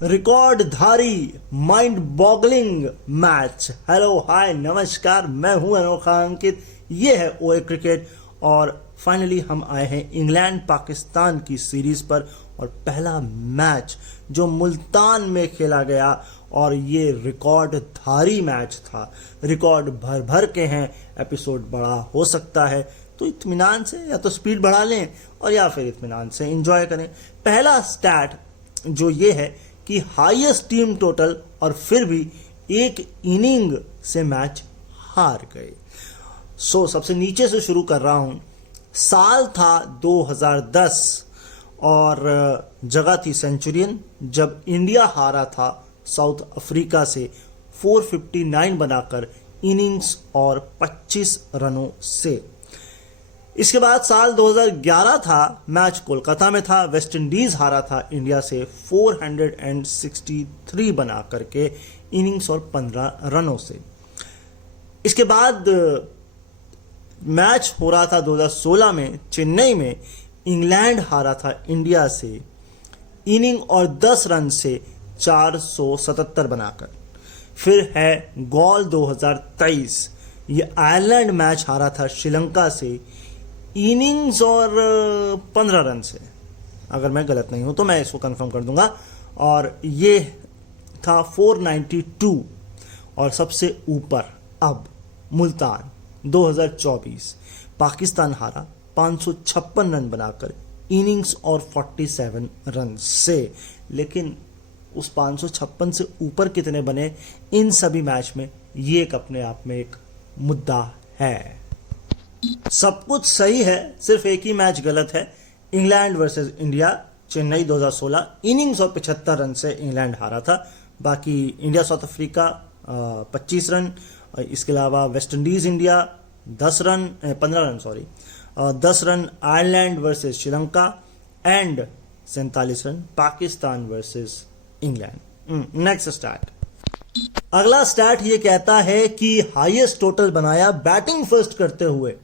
रिकॉर्डधारी mind boggling match. Hello hi नमस्कार, मैं हूं अनोखा अंकित। ये है ओए क्रिकेट और फाइनली हम आए हैं इंग्लैंड पाकिस्तान की सीरीज पर। और पहला मैच जो मुल्तान में खेला गया और ये रिकॉर्डधारी मैच था। रिकॉर्ड भर भर के हैं। एपिसोड बड़ा हो सकता है तो इत्मीनान से या तो स्पीड बढ़ा लें और या फिर इत्मीनान से एंजॉय करें। पहला स्टैट जो ये है कि हाईएस्ट टीम टोटल और फिर भी एक इनिंग से मैच हार गए। सबसे नीचे से शुरू कर रहा हूं। साल था 2010 और जगह थी सेंचुरियन जब इंडिया हारा था साउथ अफ्रीका से 459 बनाकर इनिंग्स और 25 रनों से। इसके बाद साल 2011 था, मैच कोलकाता में था। वेस्ट इंडीज हारा था इंडिया से 463 बना करके इनिंग्स और 15 रनों से। इसके बाद मैच हो रहा था 2016 में चेन्नई में। इंग्लैंड हारा था इंडिया से इनिंग और 10 रन से 477 बनाकर। फिर है गॉल 2023, ये आयरलैंड मैच हारा था श्रीलंका से इनिंग्स और 15 रन से। अगर मैं गलत नहीं हूं तो मैं इसको कंफर्म कर दूंगा। और ये था 492। और सबसे ऊपर अब मुल्तान 2024, पाकिस्तान हारा 556 रन बनाकर इनिंग्स और 47 रन से। लेकिन उस 556 से ऊपर कितने बने इन सभी मैच में, ये एक अपने आप में एक मुद्दा है। सब कुछ सही है, सिर्फ एक ही मैच गलत है। England versus India Chennai 2016, innings और 75 रन से इंग्लैंड हारा था। बाकी इंडिया साउथ अफ्रीका 25 रन। इसके अलावा West Indies India 10 run. Ireland versus Sri Lanka and 47 run Pakistan versus England. Next stat. अगला स्टैट ये कहता है कि हाईएस्ट टोटल बनाया बैटिंग फर्स्ट करते हुए,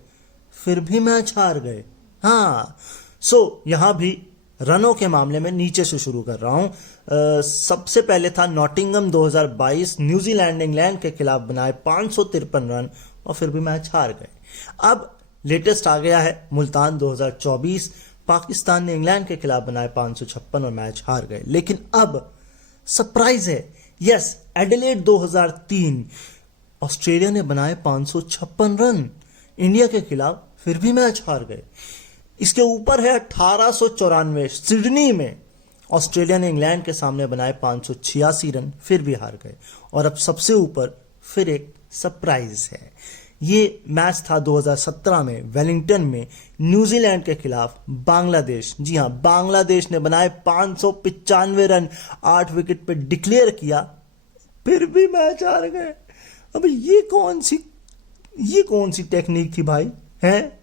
फिर भी मैच हार गए। हाँ, यहां भी रनों के मामले में नीचे से शुरू कर रहा हूं। सबसे पहले था नॉटिंघम 2022, न्यूजीलैंड ने इंग्लैंड के खिलाफ बनाए 553 रन और फिर भी मैच हार गए। अब लेटेस्ट आ गया है मुल्तान 2024, पाकिस्तान ने इंग्लैंड के खिलाफ बनाए 556 और मैच हार गए। लेकिन अब सरप्राइज है, यस, एडिलेड 2003, ऑस्ट्रेलिया ने बनाए 556 रन इंडिया के खिलाफ, फिर भी मैच हार गए। इसके ऊपर है 1894, सिडनी में ऑस्ट्रेलिया ने इंग्लैंड के सामने बनाए 586 रन, फिर भी हार गए। और अब सबसे ऊपर फिर एक सरप्राइज है। ये मैच था 2017 में वेलिंगटन में न्यूजीलैंड के खिलाफ। बांग्लादेश, जी हां, बांग्लादेश ने बनाए 595 रन, 8 विकेट पे डिक्लेयर किया, फिर भी मैच हार गए। अब ये कौन सी टेक्निक थी भाई, हैं?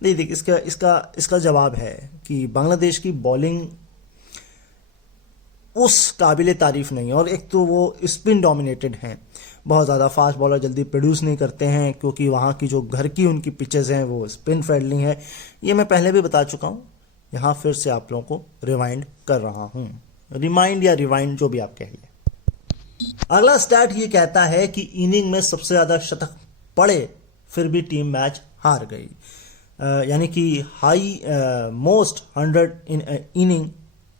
नहीं, देख, इसका जवाब है कि बांग्लादेश की बॉलिंग उस काबिले तारीफ नहीं है। और एक तो वो स्पिन डोमिनेटेड हैं, बहुत ज़्यादा फास्ट बॉलर जल्दी प्रोड्यूस नहीं करते हैं क्योंकि वहाँ की जो घर की उनकी पिचेस हैं वो स्पिन फ्रेंडली है। ये मैं पहले भी बता चुका हूँ, यहाँ फिर से आप लोगों को रिवाइंड कर रहा हूँ। रिमाइंड या रिवाइंड, जो भी आप कहिए। अगला स्टैट ये कहता है कि इनिंग में सबसे ज़्यादा शतक पड़े फिर भी टीम मैच हार गई। यानी कि हाई मोस्ट 100 इन इनिंग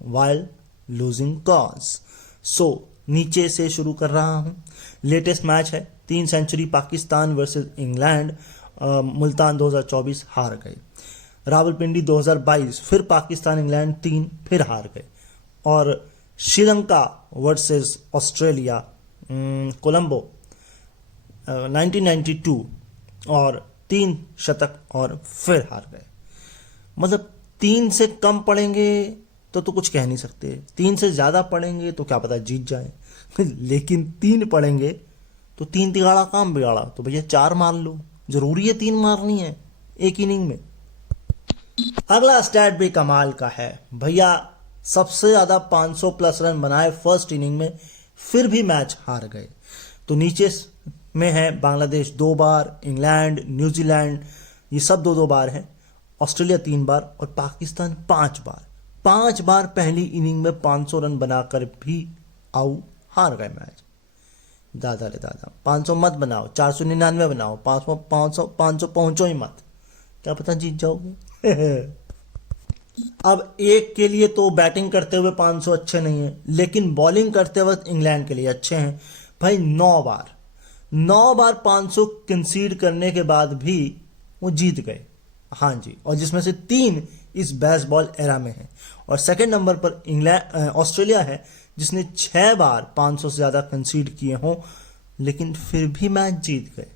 वाइल लूजिंग कॉज। नीचे से शुरू कर रहा हूं। लेटेस्ट मैच है 3 century Pakistan versus England, Multan 2024 हार गए। रावलपिंडी 2022, फिर पाकिस्तान इंग्लैंड 3, फिर हार गए। और श्रीलंका वर्सेस ऑस्ट्रेलिया, कोलंबो 1992, और 3 शतक और फिर हार गए। मतलब 3 से कम पड़ेंगे तो कुछ कह नहीं सकते, 3 से ज्यादा पड़ेंगे तो क्या पता जीत जाए लेकिन 3 पड़ेंगे तो 3 तिगाड़ा काम बिगाड़ा, तो भैया 4 मार लो। जरूरी है 3 मारनी है एक इनिंग में। अगला स्टैट भी कमाल का है भैया। सबसे ज्यादा 500 प्लस रन बनाए फर्स्ट इनिंग में, फिर भी मैच हार गए। तो नीचे में है बांग्लादेश 2 बार, इंग्लैंड, न्यूजीलैंड, ये सब 2-2 बार हैं, ऑस्ट्रेलिया 3 बार और पाकिस्तान 5 बार। 5 बार पहली इनिंग में 500 रन बनाकर भी हार गए मैच। दादा रे दादा, 500 मत बनाओ, 499 बनाओ, 500 पहुंचो ही मत, क्या पता जीत जाओगे। अब एक के लिए तो बैटिंग करते हुए 500 अच्छे नहीं है, लेकिन बॉलिंग करते वक्त इंग्लैंड के लिए अच्छे हैं भाई। 9 बार 500 कंसीड करने के बाद भी वो जीत गए। हाँ जी, और जिसमें से 3 इस बेसबॉल एरा में है। और सेकंड नंबर पर ऑस्ट्रेलिया है, जिसने 6 बार 500 से ज्यादा कंसीड किए हों, लेकिन फिर भी मैच जीत गए।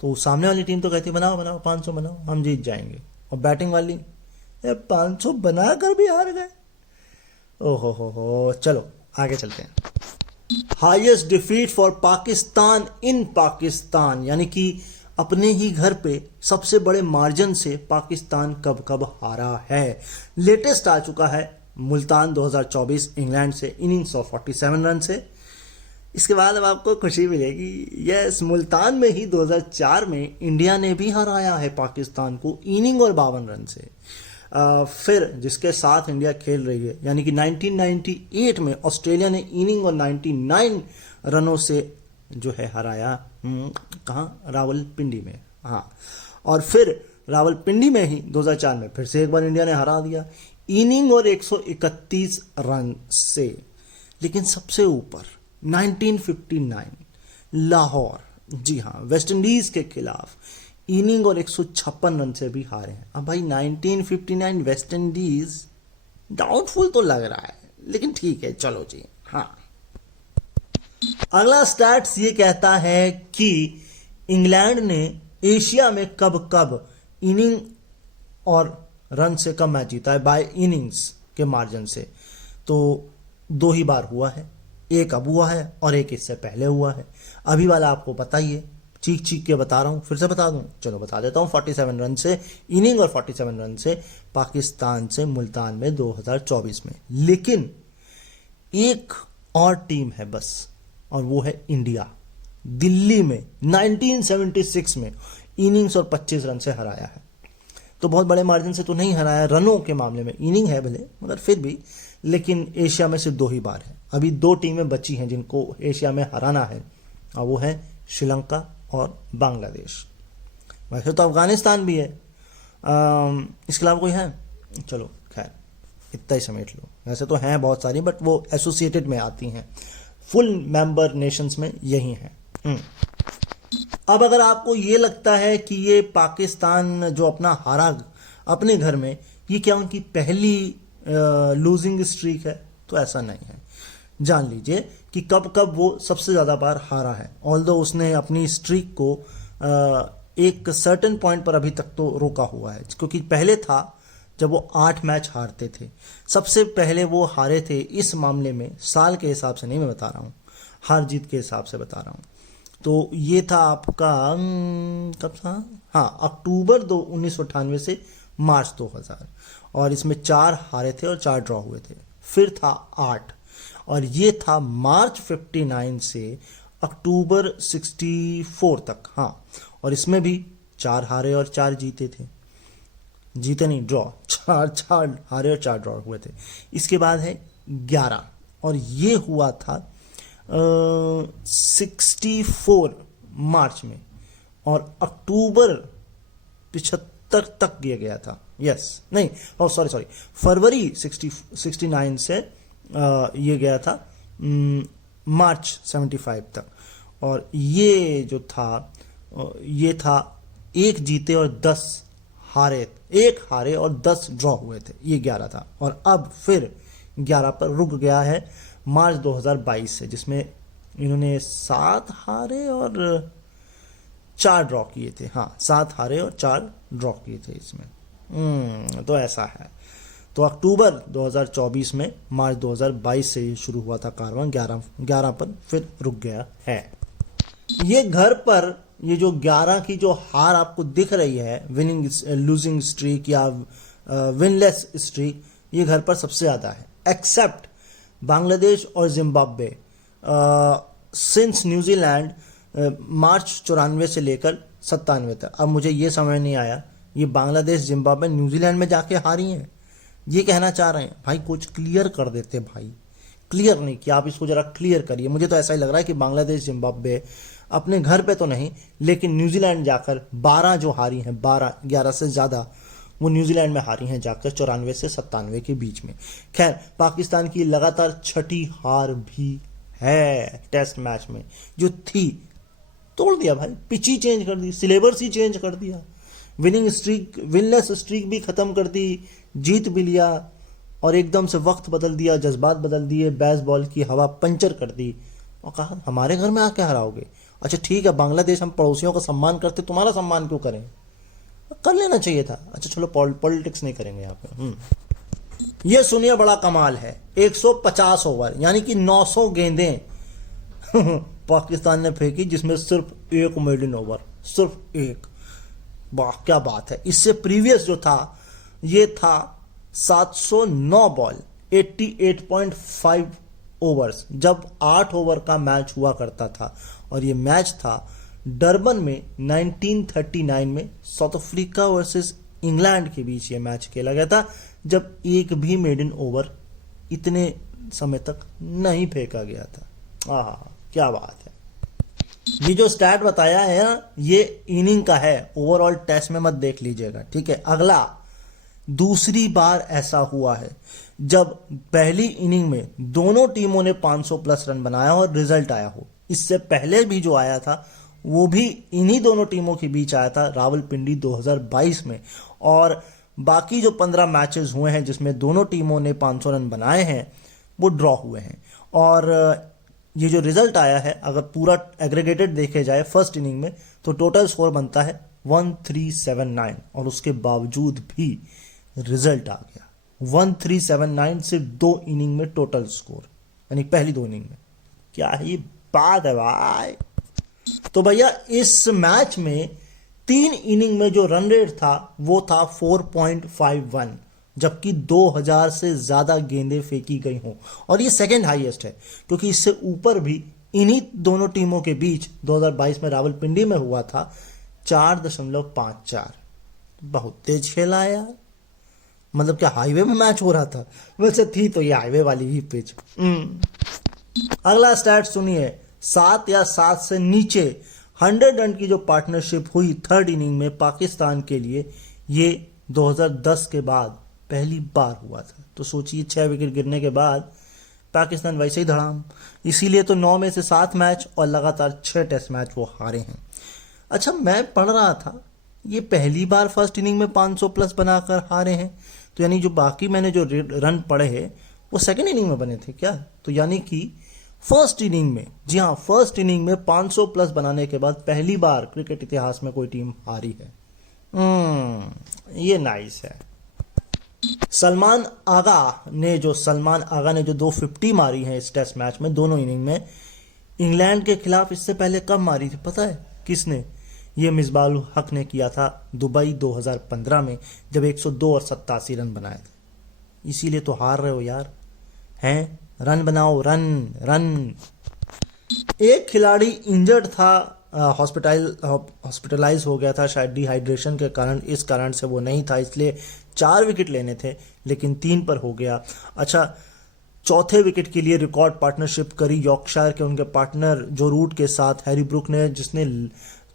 तो सामने वाली टीम तो कहती बनाओ बनाओ 500 बनाओ, हम जीत जाएंगे, और बैटिंग वाली 500 बनाकर भी हार गए। ओहो हो, चलो आगे चलते हैं। हाईएस्ट डिफीट फॉर पाकिस्तान इन पाकिस्तान, यानी कि अपने ही घर पे सबसे बड़े मार्जिन से पाकिस्तान कब कब हारा है। लेटेस्ट आ चुका है मुल्तान 2024 इंग्लैंड से इनिंग्स ऑफ 47 रन से। इसके बाद अब आपको खुशी मिलेगी, यस, मुल्तान में ही 2004 में इंडिया ने भी हराया है पाकिस्तान को इनिंग और 52 रन से। फिर जिसके साथ इंडिया खेल रही है, यानी कि 1998 में ऑस्ट्रेलिया ने इनिंग और 99 रनों से जो है हराया, कहाँ, रावलपिंडी में। हाँ, और फिर रावलपिंडी में ही 2004 में फिर से एक बार इंडिया ने हरा दिया इनिंग और 131 रन से। लेकिन सबसे ऊपर 1959 लाहौर, जी हाँ, वेस्ट इंडीज के खिलाफ इनिंग और 156 रन से भी हारे हैं। अब भाई 1959 वेस्ट इंडीज डाउटफुल तो लग रहा है, लेकिन ठीक है, चलो जी। हाँ, अगला स्टैट्स ये कहता है कि इंग्लैंड ने एशिया में कब कब इनिंग और रन से कम मैच जीता है बाय इनिंग्स के मार्जिन से। तो 2 ही बार हुआ है, एक अब हुआ है और एक इससे पहले हुआ है। अभी वाला आपको पता ही है, चीख चीख के बता रहा हूं, फिर से बता दूं, चलो बता देता हूं। 47 रन से इनिंग और 47 रन से पाकिस्तान से मुल्तान में 2024 में। लेकिन एक और टीम है बस, और वो है इंडिया। दिल्ली में 1976 में इनिंग्स और 25 रन से हराया है। तो बहुत बड़े मार्जिन से तो नहीं हराया, रनों के मामले में इनिंग है भले, मगर फिर भी। लेकिन एशिया में से 2 ही बार है। अभी 2 टीमें बची हैं जिनको एशिया में हराना है, और वो है श्रीलंका और बांग्लादेश। वैसे तो अफगानिस्तान भी है, इसके अलावा कोई है, चलो खैर इतना ही समेट लो। वैसे तो हैं बहुत सारी, बट वो एसोसिएटेड में आती हैं, फुल मेंबर नेशंस में यही हैं। अब अगर आपको ये लगता है कि ये पाकिस्तान जो अपना हारा अपने घर में, ये क्या उनकी पहली लूजिंग स्ट्रीक है, तो ऐसा नहीं है। जान लीजिए कि कब कब वो सबसे ज़्यादा बार हारा है। ऑल्दो उसने अपनी स्ट्रीक को एक सर्टेन पॉइंट पर अभी तक तो रोका हुआ है, क्योंकि पहले था जब वो 8 मैच हारते थे। सबसे पहले वो हारे थे इस मामले में, साल के हिसाब से नहीं मैं बता रहा हूँ, हार जीत के हिसाब से बता रहा हूँ। तो ये था आपका कब था, हाँ, अक्टूबर 1998 से मार्च 2000, और इसमें 4 हारे थे और 4 ड्रॉ हुए थे। फिर था 8, और ये था मार्च 59 से अक्टूबर 64 तक। हाँ, और इसमें भी 4 हारे और 4 जीते थे, जीते नहीं, ड्रॉ, 4 हारे और 4 ड्रॉ हुए थे। इसके बाद है 11, और ये हुआ था 64 मार्च में, और अक्टूबर 75 तक दिया गया था। यस, नहीं, सॉरी, फरवरी 69 से ये गया था मार्च 75 तक। और ये जो था, ये था 1 जीते और 10 हारे, 1 हारे और 10 ड्रॉ हुए थे, ये 11 था। और अब फिर 11 पर रुक गया है मार्च 2022 से, जिसमें इन्होंने 7 हारे और 4 ड्रॉ किए थे। हाँ, 7 हारे और 4 ड्रॉ किए थे इसमें। तो ऐसा है। तो अक्टूबर 2024 में मार्च 2022 से ये शुरू हुआ था कारवां, 11 पर फिर रुक गया है। ये घर पर ये जो 11 की जो हार आपको दिख रही है, विनिंग लूजिंग स्ट्रीक या विनलेस स्ट्रीक, ये घर पर सबसे ज़्यादा है, एक्सेप्ट बांग्लादेश और जिम्बाब्वे। सिंस न्यूजीलैंड मार्च 94 से लेकर 97 तक। अब मुझे ये समझ नहीं आया, ये बांग्लादेश, जिम्बाब्वे न्यूजीलैंड में जाके हारी हैं, ये कहना चाह रहे हैं भाई कुछ क्लियर कर देते भाई, क्लियर नहीं कि आप इसको जरा क्लियर करिए। मुझे तो ऐसा ही लग रहा है कि बांग्लादेश जिम्बाब्वे अपने घर पे तो नहीं लेकिन न्यूजीलैंड जाकर 12 जो हारी हैं, 11 से ज़्यादा वो न्यूजीलैंड में हारी हैं जाकर 94 से 97 के बीच में। खैर पाकिस्तान की लगातार छठी हार भी है टेस्ट मैच में जो थी, तोड़ दिया भाई, पिच ही चेंज कर दी, सिलेबस ही चेंज कर दिया, विनलेस स्ट्रीक भी खत्म कर दी, जीत भी लिया और एकदम से वक्त बदल दिया, जज्बात बदल दिए, बेसबॉल की हवा पंचर कर दी और कहा हमारे घर में आके हराओगे। अच्छा ठीक है बांग्लादेश हम पड़ोसियों का सम्मान करते, तुम्हारा सम्मान क्यों करें, कर लेना चाहिए था। अच्छा चलो पॉलिटिक्स नहीं करेंगे यहाँ पे। ये सुनिए बड़ा कमाल है, 150 ओवर यानी कि 900 गेंदें पाकिस्तान ने फेंकी जिसमें सिर्फ एक मेडन ओवर, सिर्फ एक। वाह क्या बात है। इससे प्रीवियस जो था ये था 709 बॉल 88.5 ओवर्स जब 8 ओवर का मैच हुआ करता था और ये मैच था डरबन में 1939 में साउथ अफ्रीका वर्सेस इंग्लैंड के बीच ये मैच खेला गया था जब एक भी मेडन ओवर इतने समय तक नहीं फेंका गया था। आहा क्या बात है। ये जो स्टैट बताया है ना ये इनिंग का है, ओवरऑल टेस्ट में मत देख लीजिएगा, ठीक है। अगला दूसरी बार ऐसा हुआ है जब पहली इनिंग में दोनों टीमों ने 500 प्लस रन बनाया और रिजल्ट आया हो। इससे पहले भी जो आया था वो भी इन्हीं दोनों टीमों के बीच आया था रावलपिंडी 2022 में, और बाकी जो 15 मैचेस हुए हैं जिसमें दोनों टीमों ने 500 रन बनाए हैं वो ड्रॉ हुए हैं। और ये जो रिजल्ट आया है अगर पूरा एग्रीगेटेड देखे जाए फर्स्ट इनिंग में तो टोटल स्कोर बनता है 1379 और उसके बावजूद भी रिजल्ट आ गया 1379 से 2 इनिंग में टोटल स्कोर, यानी पहली 2 इनिंग में। क्या ही बात है भाई। तो भैया इस मैच में 3 इनिंग में जो रन रेट था वो था 4.51 जबकि 2000 से ज्यादा गेंदें फेंकी गई हों और ये सेकंड हाईएस्ट है क्योंकि इससे ऊपर भी इन्हीं दोनों टीमों के बीच 2022 में रावलपिंडी में हुआ था 4.54। बहुत तेज खेला है यार, मतलब क्या हाईवे में मैच हो रहा था, वैसे थी तो ये हाईवे वाली ही पिच। अगला स्टैट सुनिए, 7 या 7 से नीचे 100 रन की जो पार्टनरशिप हुई थर्ड इनिंग में पाकिस्तान के लिए ये 2010 के बाद पहली बार हुआ था। तो सोचिए 6 विकेट गिरने के बाद पाकिस्तान वैसे ही धड़ाम, इसीलिए तो 9 में से 7 मैच और लगातार 6 टेस्ट मैच वो हारे हैं। अच्छा मैं पढ़ रहा था ये पहली बार फर्स्ट इनिंग में 500 प्लस बनाकर हारे हैं, तो यानी जो बाकी मैंने जो रन पढ़े हैं वो सेकेंड इनिंग में बने थे क्या? तो यानी कि फर्स्ट इनिंग में, जी हाँ फर्स्ट इनिंग में 500 प्लस बनाने के बाद पहली बार क्रिकेट इतिहास में कोई टीम हारी है। ये नाइस है। सलमान आगा ने जो 250 मारी है इस टेस्ट मैच में दोनों इनिंग में इंग्लैंड के खिलाफ, इससे पहले कब मारी थी पता है किसने? ये मिसबाह हक ने किया था दुबई 2015 में जब 102 और 87 रन बनाए थे। इसीलिए तो हार रहे हो यार, हैं? रन बनाओ, रन। एक खिलाड़ी इंजर्ड था, हॉस्पिटलाइज हो गया था शायद डिहाइड्रेशन के कारण, इस कारण से वो नहीं था, इसलिए 4 विकेट लेने थे लेकिन 3 पर हो गया। अच्छा चौथे विकेट के लिए रिकॉर्ड पार्टनरशिप करी यॉर्कशायर के उनके पार्टनर जो रूट के साथ हैरी ब्रूक ने, जिसने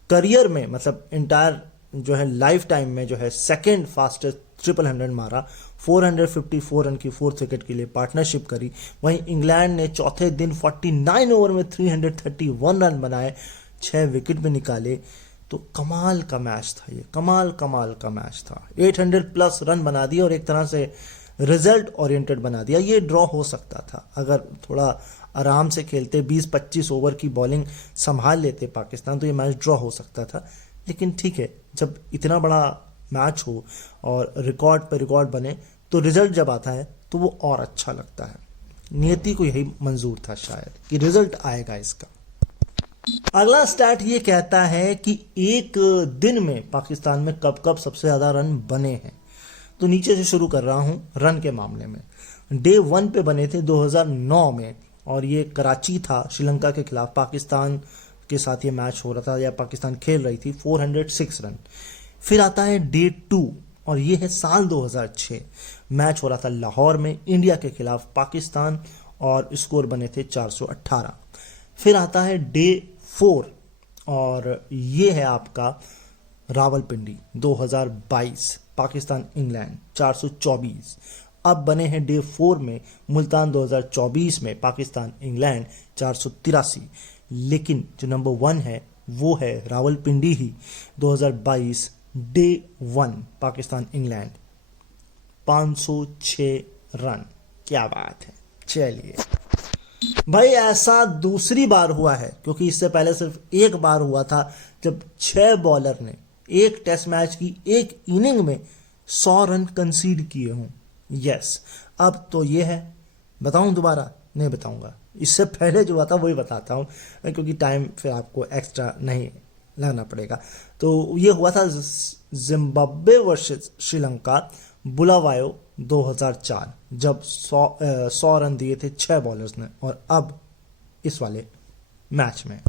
करियर में मतलब इंटायर जो है लाइफ टाइम में जो है सेकंड फास्टेस्ट 100 मारा, 454 रन की 4th विकेट के लिए पार्टनरशिप करी। वहीं इंग्लैंड ने चौथे दिन 49 ओवर में 331 रन बनाए, 6 विकेट में निकाले। तो कमाल का मैच था ये, कमाल का मैच था। 800 प्लस रन बना दिया और एक तरह से रिजल्ट ओरिएंटेड बना दिया। ये ड्रॉ हो सकता था अगर थोड़ा आराम से खेलते, 20-25 ओवर की बॉलिंग संभाल लेते पाकिस्तान, तो ये मैच ड्रॉ हो सकता था। लेकिन ठीक है, जब इतना बड़ा मैच हो और रिकॉर्ड पे रिकॉर्ड बने तो रिजल्ट जब आता है तो वो और अच्छा लगता है। नियति को यही मंजूर था शायद कि रिजल्ट आएगा इसका। अगला स्टैट ये कहता है कि एक दिन में पाकिस्तान में कब सबसे ज्यादा रन बने हैं। तो नीचे से शुरू कर रहा हूं रन के मामले में। डे 1 पे बने थे 2009 में और ये कराची था, श्रीलंका के खिलाफ पाकिस्तान के साथ ये मैच हो रहा था या पाकिस्तान खेल रही थी, 406 रन। फिर आता है डे 2 और ये है साल 2006। मैच हो रहा था लाहौर में इंडिया के खिलाफ पाकिस्तान और स्कोर बने थे 418। फिर आता है डे 4 और ये है आपका रावलपिंडी 2022 पाकिस्तान इंग्लैंड 424। अब बने हैं डे 4 में मुल्तान 2024 में पाकिस्तान इंग्लैंड 483। लेकिन जो नंबर 1 है वो है रावलपिंडी ही 2022 डे 1 पाकिस्तान इंग्लैंड 506 रन। क्या बात है। चलिए भाई, ऐसा दूसरी बार हुआ है, क्योंकि इससे पहले सिर्फ एक बार हुआ था जब 6 बॉलर ने एक टेस्ट मैच की एक इनिंग में 100 रन कंसीड किए हों। यस, अब तो ये है। बताऊं दोबारा? नहीं बताऊंगा। इससे पहले जो हुआ था वही बताता हूं, क्योंकि टाइम फिर आपको एक्स्ट्रा नहीं लगना पड़ेगा। तो ये हुआ था जिम्बाब्वे वर्सेस श्रीलंका बुलावायो 2004, जब 100 रन दिए थे 6 बॉलर्स ने। और अब इस वाले मैच में,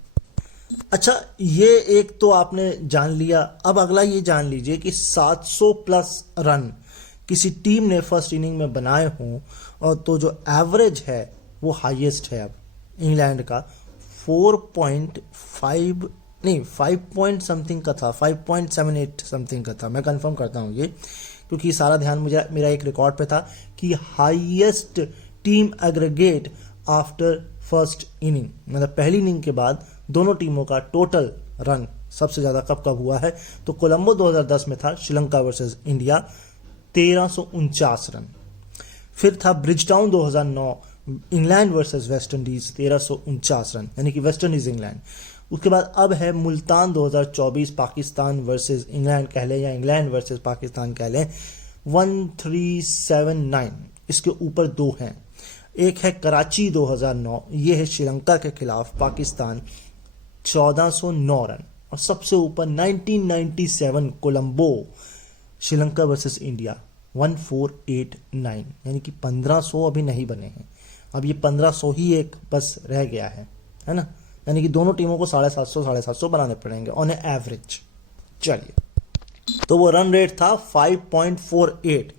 अच्छा ये एक तो आपने जान लिया। अब अगला ये जान लीजिए कि 700 प्लस रन किसी टीम ने फर्स्ट इनिंग में बनाए हों, और तो जो एवरेज है वो हाईएस्ट है अब इंग्लैंड का 4.5 नहीं 5 पॉइंट समथिंग का था, 5.78 समथिंग का था। मैं कंफर्म करता हूँ ये, क्योंकि सारा ध्यान मुझे मेरा एक रिकॉर्ड पे था कि highest team aggregate after first inning, मतलब पहली इनिंग के बाद दोनों टीमों का टोटल रन सबसे ज़्यादा कब कब हुआ है। तो कोलंबो 2010 में था श्रीलंका वर्सेस इंडिया 1349 रन। फिर था Bridgetown 2009 England versus West Indies 1349 run, यानी कि वेस्ट इंडीज इंग्लैंड। उसके बाद अब है मुल्तान 2024 पाकिस्तान वर्सेस इंग्लैंड कह लें या इंग्लैंड वर्सेस पाकिस्तान कह लें 1379। इसके ऊपर 2 हैं। एक है कराची 2009, ये है श्रीलंका के खिलाफ पाकिस्तान 1409 रन। और सबसे ऊपर 1997 कोलंबो श्रीलंका वर्सेस इंडिया 1489, यानी कि 1500 अभी नहीं बने हैं। अब ये 1500 ही एक बस रह गया है ना, यानी कि दोनों टीमों को 750 बनाने पड़ेंगे ऑन एवरेज। चलिए, तो वो रन रेट था 5.48,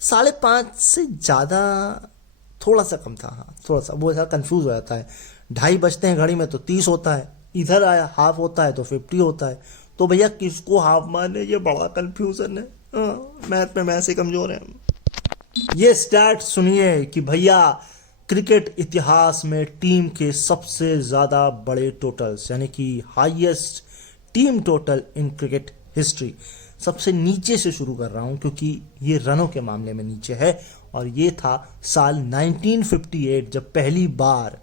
5.5 से ज़्यादा थोड़ा सा कम था। हाँ थोड़ा सा, वो ऐसा कंफ्यूज हो जाता है। 2:30 बजते हैं घड़ी में तो 30 होता है, इधर आया हाफ होता है तो 50 होता है। तो भैया किसको हाफ माने, ये बड़ा कंफ्यूजन है। मैथ में ऐसे कमजोर हैं। ये स्टैट सुनिए कि भैया क्रिकेट इतिहास में टीम के सबसे ज़्यादा बड़े टोटल्स, यानी कि highest team total in cricket history. सबसे नीचे से शुरू कर रहा हूं क्योंकि ये रनों के मामले में नीचे है, और ये था साल 1958 जब पहली बार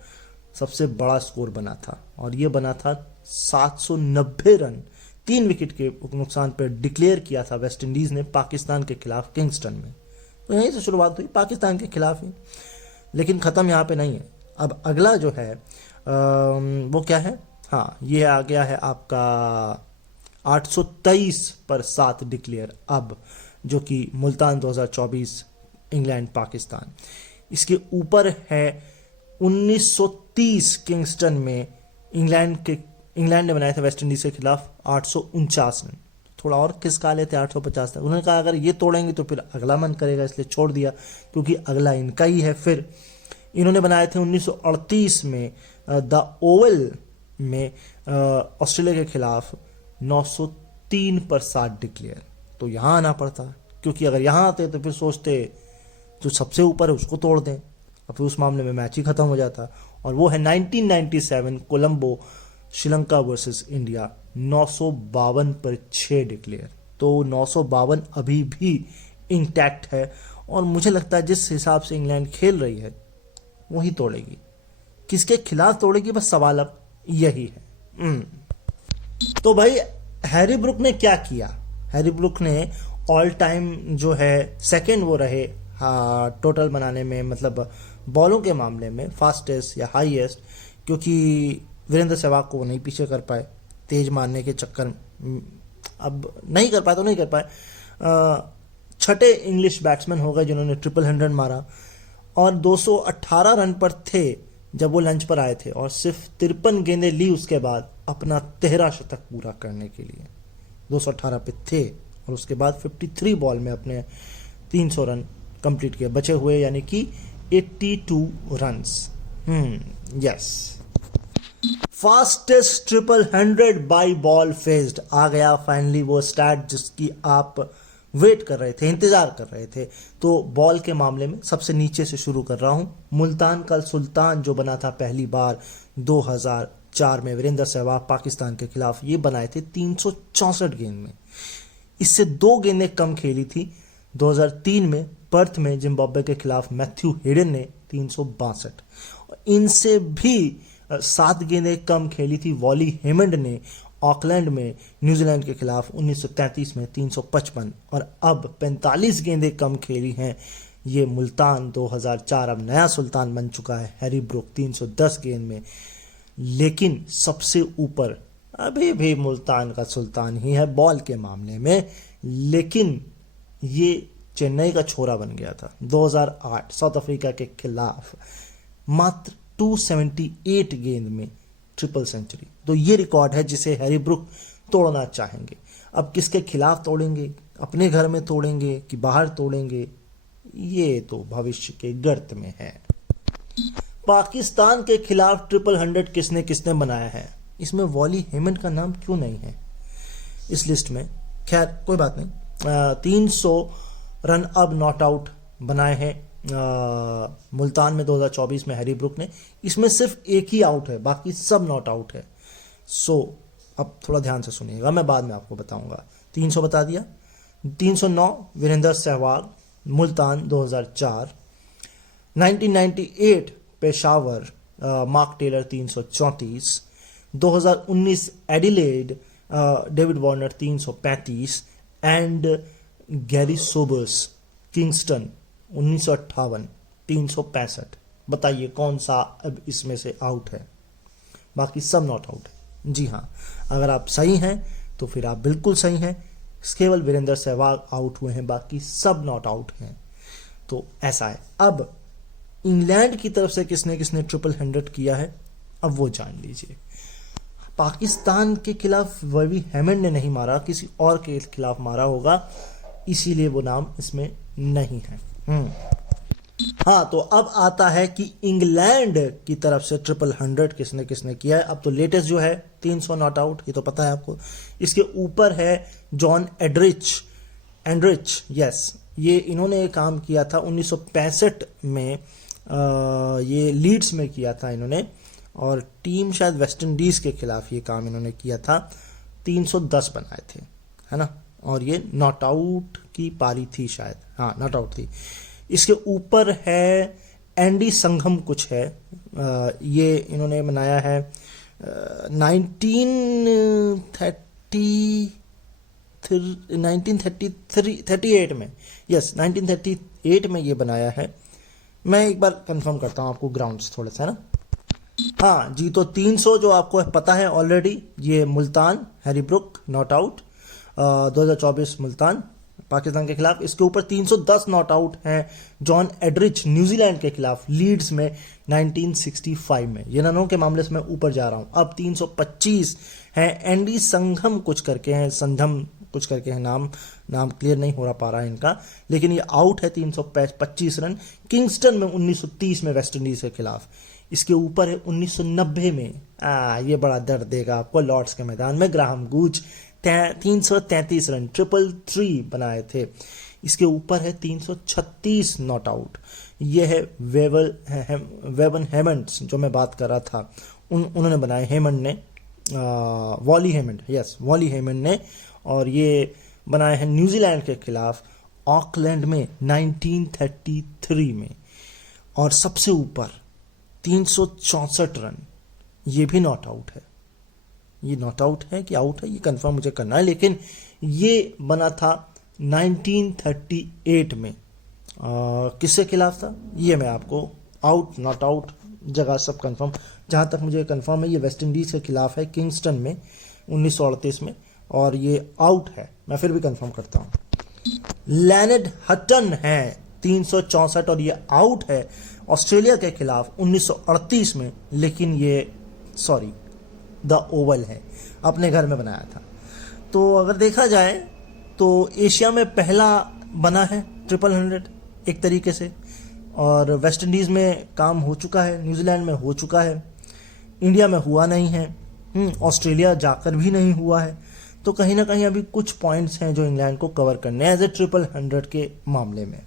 सबसे बड़ा स्कोर बना था, और ये बना था 790 रन 3 विकेट के नुकसान पर डिक्लेयर किया था वेस्ट इंडीज ने पाकिस्तान के खिलाफ किंगस्टन में। तो यहीं से शुरुआत हुई पाकिस्तान के खिलाफ ही, लेकिन ख़त्म यहाँ पे नहीं है। अब अगला जो है वो क्या है, हाँ ये आ गया है आपका 823 पर 7 डिक्लेयर अब, जो कि मुल्तान 2024 इंग्लैंड पाकिस्तान। इसके ऊपर है 1930 किंगस्टन में इंग्लैंड ने बनाए थे वेस्ट इंडीज के खिलाफ 849 रन। थोड़ा और खिसका लेते 850 तक। उन्होंने कहा अगर ये तोड़ेंगे तो फिर अगला मन करेगा, इसलिए छोड़ दिया क्योंकि अगला इनका ही है। फिर इन्होंने बनाए थे 1938 में द ओवल में ऑस्ट्रेलिया के खिलाफ 903 पर 7 डिक्लेयर। तो यहाँ आना पड़ता, क्योंकि अगर यहाँ आते तो फिर सोचते जो सबसे ऊपर है उसको तोड़ दें, और फिर उस मामले में मैच ही खत्म हो जाता। और वो है 1997 कोलंबो श्रीलंका वर्सेस इंडिया 952 पर 6 डिक्लेयर। तो 952 अभी भी इंटैक्ट है, और मुझे लगता है जिस हिसाब से इंग्लैंड खेल रही है वही तोड़ेगी। किसके खिलाफ तोड़ेगी, बस सवाल अब यही है। तो भाई हैरी ब्रुक ने क्या किया, हैरी ब्रुक ने ऑल टाइम जो है सेकंड वो रहे टोटल बनाने में, मतलब बॉलों के मामले में फास्टेस्ट या हाईएस्ट, क्योंकि वीरेंद्र सहवाग को वो नहीं पीछे कर पाए तेज मारने के चक्कर। अब नहीं कर पाए तो नहीं कर पाए। छठे इंग्लिश बैट्समैन हो गए जिन्होंने 100 मारा, और 218 रन पर थे जब वो लंच पर आए थे, और सिर्फ 53 गेंदें ली उसके बाद अपना 13 शतक पूरा करने के लिए। 218 पे थे और उसके बाद 53 बॉल में अपने 300 रन कंप्लीट किए, बचे हुए यानी कि 82 runs. Yes, fastest triple 100 by ball faced आ गया फाइनली वो स्टैट जिसकी आप वेट कर रहे थे, इंतजार कर रहे थे। तो बॉल के मामले में सबसे नीचे से शुरू कर रहा हूं। मुल्तान का सुल्तान जो बना था पहली बार 2004 में वीरेंद्र सहवाग पाकिस्तान के खिलाफ, ये बनाए थे 364 गेंद में। इससे 2 गेंदें कम खेली थी 2003 में पर्थ में जिम्बाब्वे के खिलाफ मैथ्यू हेडन ने 362। इनसे भी 7 गेंदें कम खेली थी वॉली हेमंड ने ऑकलैंड में न्यूजीलैंड के खिलाफ 1933 में 355। और अब 45 गेंदें कम खेली हैं ये मुल्तान 2004, अब नया सुल्तान बन चुका है हैरी ब्रूक 310 गेंद में। लेकिन सबसे ऊपर अभी भी मुल्तान का सुल्तान ही है बॉल के मामले में, लेकिन ये चेन्नई का छोरा बन गया था 2008 साउथ अफ्रीका के खिलाफ, मात्र 278 गेंद में ट्रिपल सेंचुरी। तो ये रिकॉर्ड है जिसे हैरी ब्रूक तोड़ना चाहेंगे। अब किसके खिलाफ तोड़ेंगे, अपने घर में तोड़ेंगे कि बाहर तोड़ेंगे, ये तो भविष्य के गर्त में है। पाकिस्तान के खिलाफ ट्रिपल 100 किसने किसने बनाया है, इसमें वॉली हेमंड का नाम क्यों नहीं है इस लिस्ट में? खैर कोई बात नहीं। 300 रन अब नॉट आउट बनाए हैं मुल्तान में 2024 में हैरी ब्रूक ने। इसमें सिर्फ एक ही आउट है, बाकी सब नॉट आउट है। सो अब थोड़ा ध्यान से सुनिएगा, मैं बाद में आपको बताऊंगा। 300 बता दिया। 309 Virender Sehwag Multan 2004। 1998 Peshawar Mark Taylor 334। 2019 Adelaide David Warner 335 and Garry Sobers Kingston 1958 365। बताइए कौन सा अब इसमें से आउट है? बाकी सब नॉट आउट है। जी हाँ, अगर आप सही हैं तो फिर आप बिल्कुल सही हैं। केवल वीरेंद्र सहवाग आउट हुए हैं, बाकी सब नॉट आउट हैं। तो ऐसा है। अब इंग्लैंड की तरफ से किसने किसने ट्रिपल 100 किया है, अब वो जान लीजिए। पाकिस्तान के खिलाफ वही हेमंड ने नहीं मारा, किसी और के खिलाफ मारा होगा, इसीलिए वो नाम इसमें नहीं है। हाँ, तो अब आता है कि इंग्लैंड की तरफ से ट्रिपल 100 किसने किसने किया है। अब तो लेटेस्ट जो है 300 नॉट आउट, ये तो पता है आपको। इसके ऊपर है जॉन एंड्रिच, यस, ये इन्होंने काम किया था 1965 में, ये लीड्स में किया था इन्होंने, और टीम शायद वेस्ट इंडीज के खिलाफ ये काम इन्होंने किया था। 310 बनाए थे, है ना, और ये नॉट आउट की पारी थी शायद, हाँ नॉट आउट थी। इसके ऊपर है एंडी संघम कुछ है, ये इन्होंने बनाया है 1938 में, यस 1938 में ये बनाया है। मैं एक बार कंफर्म करता हूँ आपको ग्राउंड्स थोड़ा सा, है ना। हाँ जी, तो 300 जो आपको पता है ऑलरेडी, ये Multan Harry Brook not out 2024 Multan Pakistan के खिलाफ। इसके ऊपर 310 नॉट आउट हैं जॉन एड्रिच न्यूजीलैंड के खिलाफ लीड्स में 1965 में। ये रनों के मामले से मैं ऊपर जा रहा हूं। अब 325 हैं एंडी संघम कुछ करके हैं, संघम कुछ करके हैं, नाम क्लियर नहीं हो पा रहा है इनका, लेकिन ये आउट है 325 रन किंगस्टन में 1930 में वेस्ट इंडीज के खिलाफ। इसके ऊपर है 1990 में, ये बड़ा दर्द देगा आपको, लॉर्ड्स के मैदान में ग्राहम गूच 333 रन 333 बनाए थे। इसके ऊपर है 336 नॉट आउट, ये है वेवन हेमंड्स जो मैं बात कर रहा था, उन्होंने बनाए, हेमंड ने, Wally Hammond, yes Wally Hammond ने, और ये बनाए हैं न्यूजीलैंड के खिलाफ ऑकलैंड में 1933 में। और सबसे ऊपर 364 रन, ये भी नॉट आउट है। ये नॉट आउट है कि आउट है ये कंफर्म मुझे करना है, लेकिन ये बना था 1938 में। किसके खिलाफ था ये मैं आपको आउट नॉट आउट जगह सब कंफर्म, जहां तक मुझे कंफर्म है ये वेस्ट इंडीज के खिलाफ है किंगस्टन में 1938 में, और ये आउट है, मैं फिर भी कंफर्म करता हूं। लैनेड हटन है 364 और ये आउट है ऑस्ट्रेलिया के खिलाफ 1938 में, लेकिन ये द ओवल है, अपने घर में बनाया था। तो अगर देखा जाए तो एशिया में पहला बना है 100 एक तरीके से, और वेस्ट इंडीज़ में काम हो चुका है, न्यूजीलैंड में हो चुका है, इंडिया में हुआ नहीं है, ऑस्ट्रेलिया जाकर भी नहीं हुआ है। तो कहीं ना कहीं अभी कुछ पॉइंट्स हैं जो इंग्लैंड को कवर करने हैं एज ए 100 के मामले में।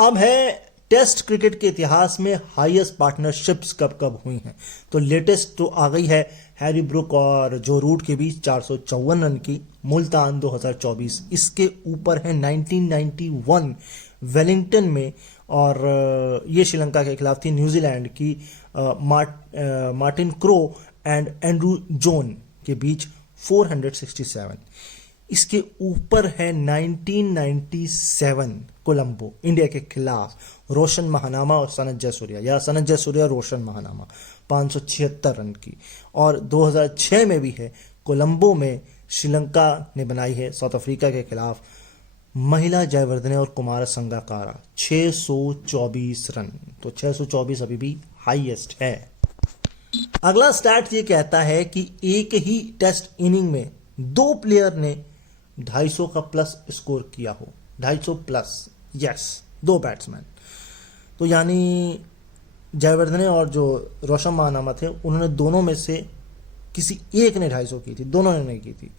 अब है टेस्ट क्रिकेट के इतिहास में हाईएस्ट पार्टनरशिप्स कब कब हुई हैं। तो लेटेस्ट तो आ गई है हैरी ब्रुक और जो रूट के बीच 454 रन की, मुल्तान 2024। इसके ऊपर है 1991 वेलिंगटन में, और ये श्रीलंका के खिलाफ थी, न्यूजीलैंड की Martin crow and Andrew zone के बीच 467। इसके ऊपर है 1997 कोलंबो इंडिया के खिलाफ, रोशन महानामा और सनत जयसूर्या, या सनत जयसूर्या रोशन महानामा 576 रन की। और 2006 में भी है कोलंबो में, श्रीलंका ने बनाई है साउथ अफ्रीका के खिलाफ, महिला जयवर्धने और कुमार संगाकारा 624 रन। तो 624 अभी भी हाईएस्ट है। अगला स्टैट ये कहता है कि एक ही टेस्ट इनिंग में 2 प्लेयर ने 250 का प्लस स्कोर किया हो, 250 प्लस, यस, 2 बैट्समैन। तो यानी जयवर्धने और जो रोशन महानामा थे, उन्होंने दोनों में से किसी एक ने 250 की थी, दोनों ने नहीं की थी।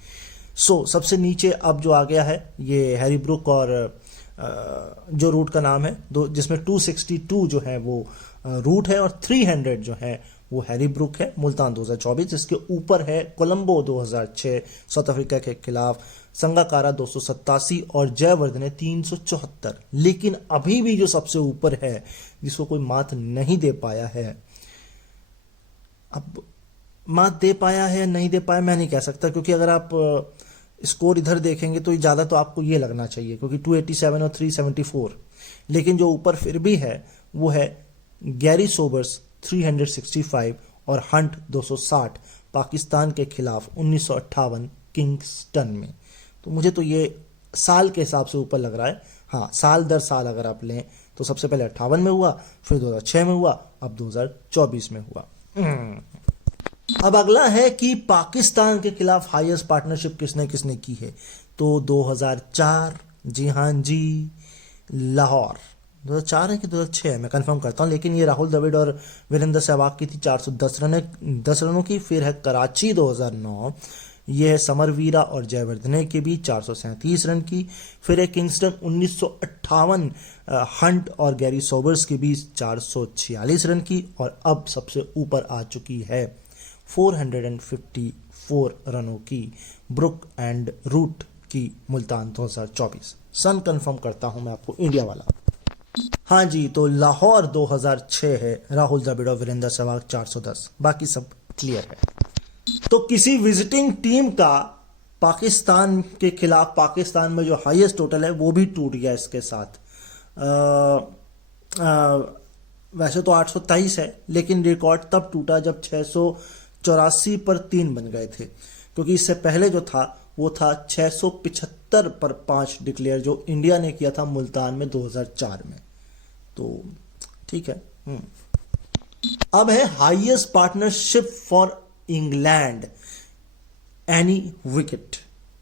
सबसे नीचे अब जो आ गया है ये हैरी ब्रुक और जो रूट का नाम है, जिसमें 262 जो है वो रूट है, और 300 जो है वो हैरी ब्रुक है, मुल्तान 2024। इसके ऊपर है कोलंबो 2006 साउथ अफ्रीका के खिलाफ, संगाकारा 287 और जयवर्धने 374। लेकिन अभी भी जो सबसे ऊपर है, जिसको कोई मात नहीं दे पाया है, अब मात दे पाया है या नहीं दे पाया मैं नहीं कह सकता, क्योंकि अगर आप स्कोर इधर देखेंगे तो ज़्यादा तो आपको ये लगना चाहिए, क्योंकि 287 और 374। लेकिन जो ऊपर फिर भी है वो है गैरी सोबर्स 365 और हंट 260 पाकिस्तान के खिलाफ 1958 किंगस्टन में। तो मुझे तो ये साल के हिसाब से ऊपर लग रहा है। हाँ, साल दर साल अगर आप लें तो सबसे पहले 58 में हुआ, फिर 2006 में हुआ, अब 2024 में हुआ। अब अगला है कि पाकिस्तान के खिलाफ हाईएस्ट पार्टनरशिप किसने किसने की है। तो 2004, जी हाँ जी, लाहौर 2004 है कि 2006 है, मैं कंफर्म करता हूँ, लेकिन ये राहुल द्रविड़ और वीरेंद्र सहवाग की थी 410 रनों की। फिर है कराची 2009, ये है समरवीरा और जयवर्धने के बीच 437 रन की। फिर है किंगस्टन 1958, हंट और गैरी सोबर्स के बीच 446 रन की। और अब सबसे ऊपर आ चुकी है 454 रनों की ब्रुक एंड रूट की मुल्तान 2024। सन कंफर्म करता हूं मैं आपको, इंडिया वाला। हाँ जी, तो लाहौर 2006 है, राहुल द्रविड़ और वीरेंद्र सहवाग 410, बाकी सब क्लियर है। तो किसी विजिटिंग टीम का पाकिस्तान के खिलाफ, पाकिस्तान में जो हाईएस्ट टोटल है वो भी टूट गया इसके साथ। वैसे तो 823 है, लेकिन रिकॉर्ड तब टूटा जब 684 पर 3 बन गए थे, क्योंकि इससे पहले जो था वो था 675 पर 5 डिक्लेयर, जो इंडिया ने किया था मुल्तान में 2004 में। तो ठीक है। अब है highest partnership for England any wicket.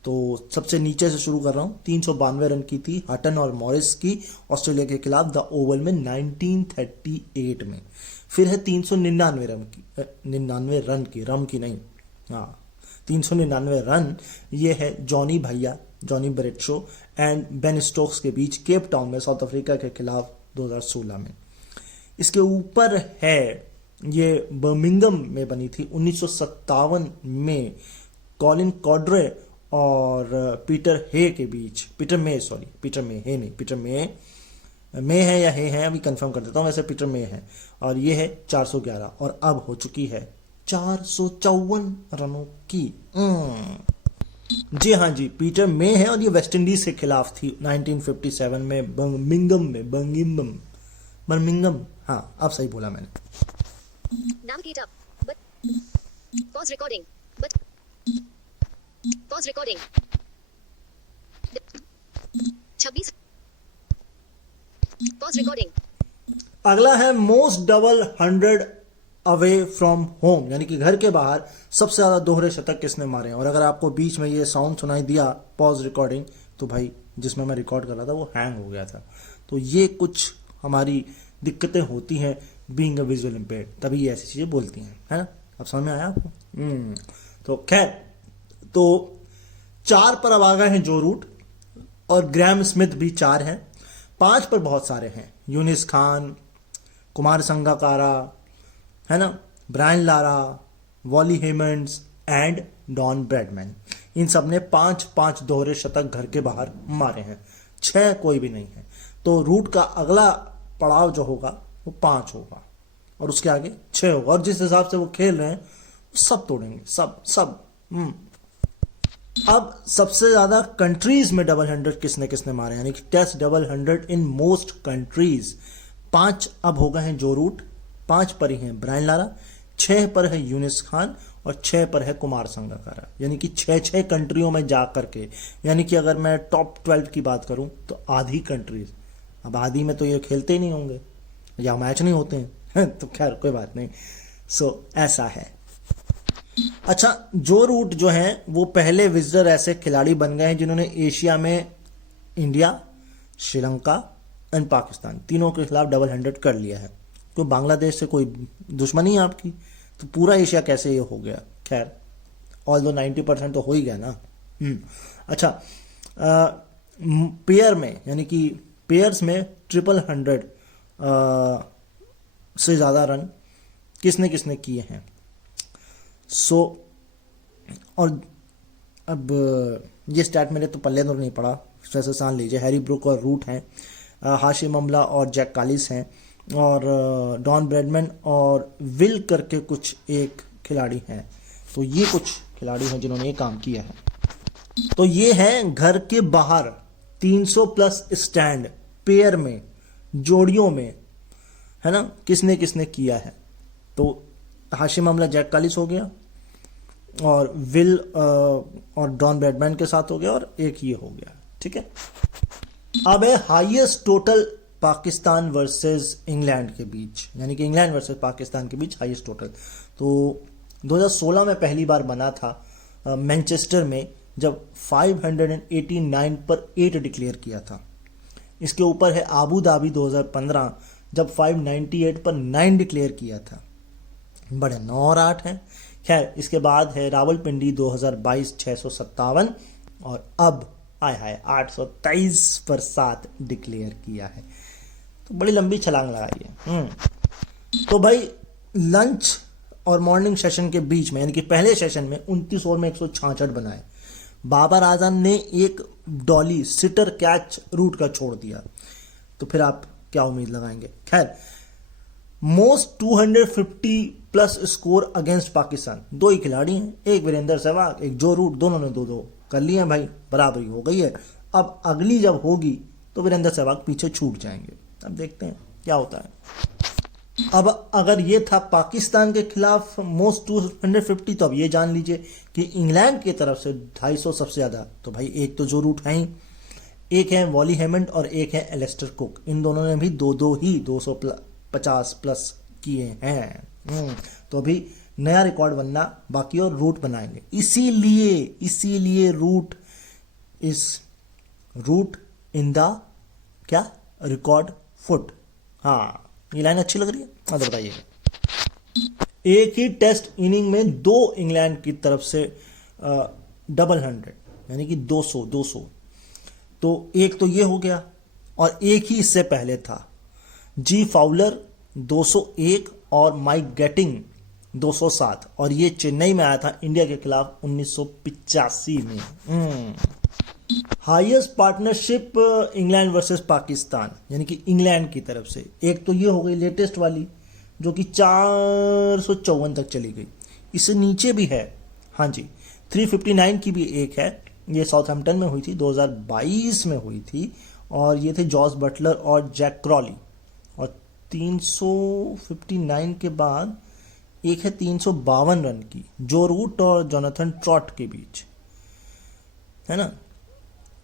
तो सबसे नीचे से शुरू कर रहा हूं, 392 रन की थी हटन और मॉरिस की ऑस्ट्रेलिया के खिलाफ द ओवल में 1938 में। फिर है 399 रन की, 99 रन की, रम की नहीं, हाँ 399 रन, ये है जॉनी भैया, जॉनी ब्रेडशो एंड बेन स्टोक्स के बीच केप टाउन में साउथ अफ्रीका के खिलाफ 2016 में। इसके ऊपर है, ये बर्मिंघम में बनी थी 1957 में, कॉलिन कॉड्रे और पीटर हे के बीच, पीटर मे है या हे है अभी कंफर्म कर देता हूँ, वैसे पीटर मे है। और ये है 411, और अब हो चुकी है 454 रनों की। जी हाँ जी, पीटर मे है, और ये वेस्ट इंडीज के खिलाफ थी 1957 में बर्मिंघम। हाँ, अब सही बोला मैंने। Navigate up, but pause recording, but pause recording. 26 pause recording. अगला है most double 100 away from home, यानी कि घर के बाहर सबसे ज्यादा दोहरे शतक किसने मारे हैं। और अगर आपको बीच में ये साउंड सुनाई दिया पॉज रिकॉर्डिंग, तो भाई जिसमें मैं रिकॉर्ड कर रहा था वो हैंग हो गया था। तो ये कुछ हमारी दिक्कतें होती हैं बीइंग अ विजुअल इम्पेयर्ड, तभी ये ऐसी चीजें बोलती हैं, है ना। अब समझ में आया आपको? तो खैर, तो 4 पर अब आ गए हैं जो रूट, और ग्रैम स्मिथ भी 4 हैं। 5 पर बहुत सारे हैं, यूनिस खान, कुमार संगकारा, है ना, Brian Lara, Wally Hammond and Don Bradman. इन सब ने 5-5 दोहरे शतक घर के बाहर मारे हैं। 6 कोई भी नहीं है। तो रूट का अगला पड़ाव जो होगा वो 5 होगा, और उसके आगे 6 होगा। और जिस हिसाब से वो खेल रहे हैं वो सब तोड़ेंगे, सब सब। अब सबसे ज्यादा कंट्रीज में डबल 100 किसने किसने मारे, यानी कि test double 100 in most countries. 5 अब हो गए हैं जो रूट, 5 पर ही हैं ब्रायन लारा, 6 पर है यूनिस खान, और 6 पर है कुमार संगकारा। यानी कि 6 कंट्रियों में जा करके, यानी कि अगर मैं टॉप 12 की बात करूं तो आधी कंट्रीज। अब आधी में तो ये खेलते ही नहीं होंगे या मैच नहीं होते हैं तो खैर कोई बात नहीं। सो ऐसा है। अच्छा, जो रूट जो हैं वो पहले विजिटर ऐसे खिलाड़ी बन गए हैं जिन्होंने एशिया में इंडिया, श्रीलंका एंड पाकिस्तान तीनों के खिलाफ डबल 100 कर लिया है। तो बांग्लादेश से कोई दुश्मनी है आपकी, तो पूरा एशिया कैसे ये हो गया। खैर, ऑल दो 90% तो हो ही गया ना। अच्छा, पेयर में, यानी कि पेयर्स में 100 से ज़्यादा रन किसने किसने किए हैं। सो और अब ये स्टैट मेरे तो पल्ले तो नहीं पड़ा, जैसे सान लीजिए हैरी ब्रुक और रूट हैं, हाशिम अमला और जैक कालिस हैं, और डॉन ब्रैडमैन और विल करके कुछ एक खिलाड़ी हैं। तो ये कुछ खिलाड़ी हैं जिन्होंने ये काम किया है। तो ये है घर के बाहर 300 प्लस स्टैंड पेयर में, जोड़ियों में, है ना, किसने किसने किया है। तो हाशिम अमला जैक कालिस हो गया, और विल और डॉन ब्रैडमैन के साथ हो गया, और एक ये हो गया। ठीक है। अब है highest total Pakistan versus England के बीच, यानी कि इंग्लैंड वर्सेस पाकिस्तान के बीच हाईएस्ट टोटल। तो 2016 में पहली बार बना था मैनचेस्टर में, जब 589 पर 8 डिक्लेयर किया था। इसके ऊपर है आबू धाबी 2015, जब 598 पर 9 डिक्लेयर किया था। बड़े 9 और 8 हैं। खैर, इसके बाद है रावलपिंडी 2022 657, और अब आया है 823 पर 7 डिक्लेयर किया है। तो बड़ी लंबी छलांग लगाई है। तो भाई लंच और मॉर्निंग सेशन के बीच में, यानी कि पहले सेशन में 29 ओवर में 166 बनाए। बाबर आजम ने एक डॉली सिटर कैच रूट का छोड़ दिया, तो फिर आप क्या उम्मीद लगाएंगे। खैर, most 250 plus score against Pakistan 2 ही खिलाड़ी हैं, एक वीरेंद्र सहवाग, एक जो रूट, दोनों ने 2-2 कर लिए हैं भाई, बराबरी हो गई है। अब अगली जब होगी तो वीरेंद्र सहवाग पीछे छूट जाएंगे। अब देखते हैं क्या होता है। अब अगर ये था पाकिस्तान के खिलाफ मोस्ट 250, तो अब ये जान लीजिए कि इंग्लैंड की तरफ से 250 सबसे ज्यादा। तो भाई एक तो जो रूट है ही, एक है वॉली हेमंड और एक है एलेस्टर कुक। इन दोनों ने भी 2-2 ही 250 प्लस किए हैं। तो अभी नया रिकॉर्ड बनना बाकी और रूट बनाएंगे। इसीलिए रूट इन द क्या रिकॉर्ड फुट। हाँ, ये लाइन अच्छी लग रही है। हाँ, तो बताइए। एक ही टेस्ट इनिंग में 2 इंग्लैंड की तरफ से डबल 100, यानी कि 200। तो एक तो ये हो गया, और एक ही इससे पहले था जी फाउलर 201 और माइक गेटिंग 207, और ये चेन्नई में आया था इंडिया के खिलाफ 1985 में। Highest partnership England versus Pakistan, यानी कि इंग्लैंड की तरफ से एक तो ये हो गई लेटेस्ट वाली, जो कि 454 तक चली गई। इससे नीचे भी है, हाँ जी, 359 की भी एक है। ये साउथहैम्पटन में हुई थी, 2022 में हुई थी, और ये थे जॉस बटलर और जैक क्रॉली। और 359 के बाद एक है 352 रन की, जो रूट और जोनाथन ट्रॉट के बीच, है ना,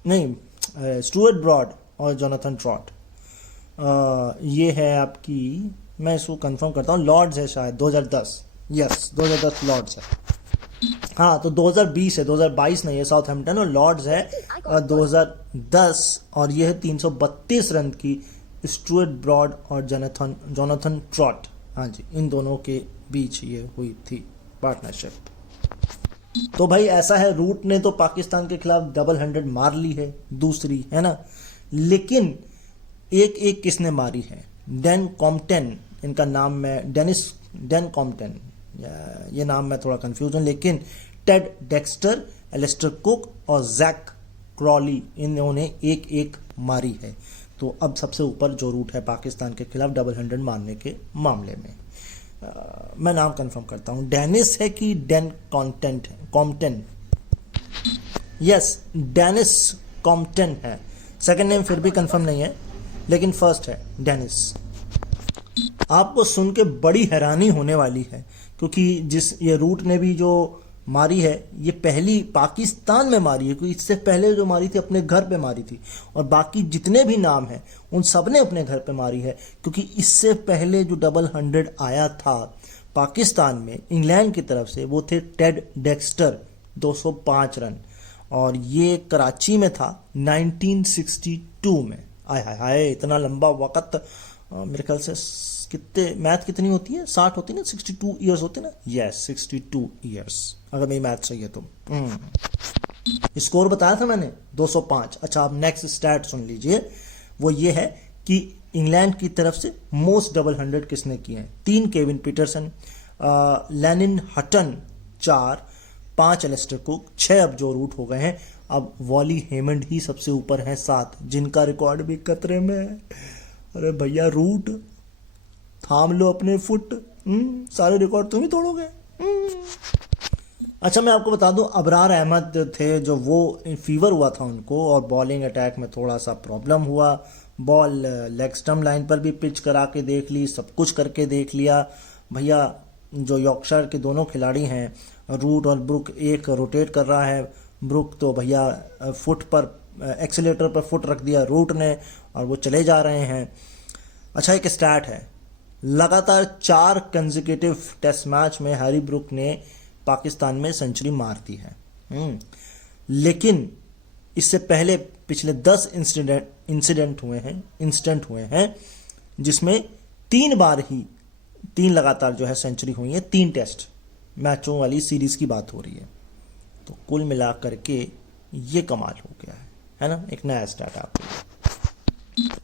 नहीं, स्टुअर्ट ब्रॉड और जोनाथन ट्रॉट। ये है आपकी मैं इसको कंफर्म करता हूँ, लॉर्ड्स है शायद 2010, यस 2010 लॉर्ड्स है। हाँ तो 2020 है, 2022 नहीं है, साउथहैम्पटन और लॉर्ड्स है 2010 और ये है 332 रन की स्टुअर्ट ब्रॉड और जोनाथन ट्रॉट, हाँ जी, इन दोनों के बीच ये हुई थी पार्टनरशिप। तो भाई ऐसा है, रूट ने तो पाकिस्तान के खिलाफ डबल 100 मार ली है, दूसरी है ना, लेकिन एक एक किसने मारी है, डैन कॉम्पटन, इनका नाम मैं डैन कॉम्पटन, ये नाम मैं थोड़ा कंफ्यूज हूं, लेकिन टेड डेक्स्टर, एलिस्टर कुक और जैक क्रॉली, इन्होंने एक एक मारी है। तो अब सबसे ऊपर जो रूट है पाकिस्तान के खिलाफ डबल 100 मारने के मामले में, मैं नाम कंफर्म करता हूं, डेनिस है कि Dan Compton, yes Denis Compton है, सेकंड नेम फिर भी कंफर्म नहीं है, लेकिन फर्स्ट है डेनिस। आपको सुन के बड़ी हैरानी होने वाली है, क्योंकि जिस ये रूट ने भी जो मारी है ये पहली पाकिस्तान में मारी है, क्योंकि इससे पहले जो मारी थी अपने घर पे मारी थी, और बाकी जितने भी नाम हैं उन सब ने अपने घर पे मारी है, क्योंकि इससे पहले जो डबल 100 आया था पाकिस्तान में इंग्लैंड की तरफ से, वो थे टेड डेक्स्टर 205 रन, और ये कराची में था 1962 में। आय हाय हाय, इतना लंबा वक्त, मेरे ख्याल से कितने मैथ कितनी होती है, 60 होती है ना, 62 ईयर्स होते ना, यस 62 ईयर्स, अगर मेरी मैथ सही है तो। स्कोर बताया था मैंने 205। अच्छा आप नेक्स्ट स्टैट सुन लीजिए, वो ये है कि इंग्लैंड की तरफ से मोस्ट डबल 100 किसने किए हैं, 3 केविन पीटरसन, लेनिन हटन 4, 5 एलिस्टर कुक, 6 अब जो रूट हो गए हैं, अब वॉली हेमंड ही सबसे ऊपर हैं 7, जिनका रिकॉर्ड भी खतरे में है। अरे भैया रूट थाम लो अपने फुट, सारे रिकॉर्ड तुम ही तोड़ोगे। अच्छा मैं आपको बता दूं, अबरार अहमद थे जो, वो फीवर हुआ था उनको और बॉलिंग अटैक में थोड़ा सा प्रॉब्लम हुआ, बॉल लेग स्टम्प लाइन पर भी पिच करा के देख ली, सब कुछ करके देख लिया भैया। जो यॉर्कशायर के दोनों खिलाड़ी हैं रूट और ब्रुक, एक रोटेट कर रहा है ब्रुक, तो भैया फुट पर एक्सीलेटर पर फुट रख दिया रूट ने और वो चले जा रहे हैं। अच्छा एक स्टैट है, लगातार 4 कंसेक्यूटिव टेस्ट मैच में हैरी ब्रुक ने पाकिस्तान में सेंचुरी मार दी है, लेकिन इससे पहले पिछले 10 इंसिडेंट हुए हैं जिसमें 3 बार ही 3 लगातार जो है सेंचुरी हुई है, 3 टेस्ट मैचों वाली सीरीज की बात हो रही है। तो कुल मिलाकर के ये कमाल हो गया है ना, एक नया स्टैट आपके लिए।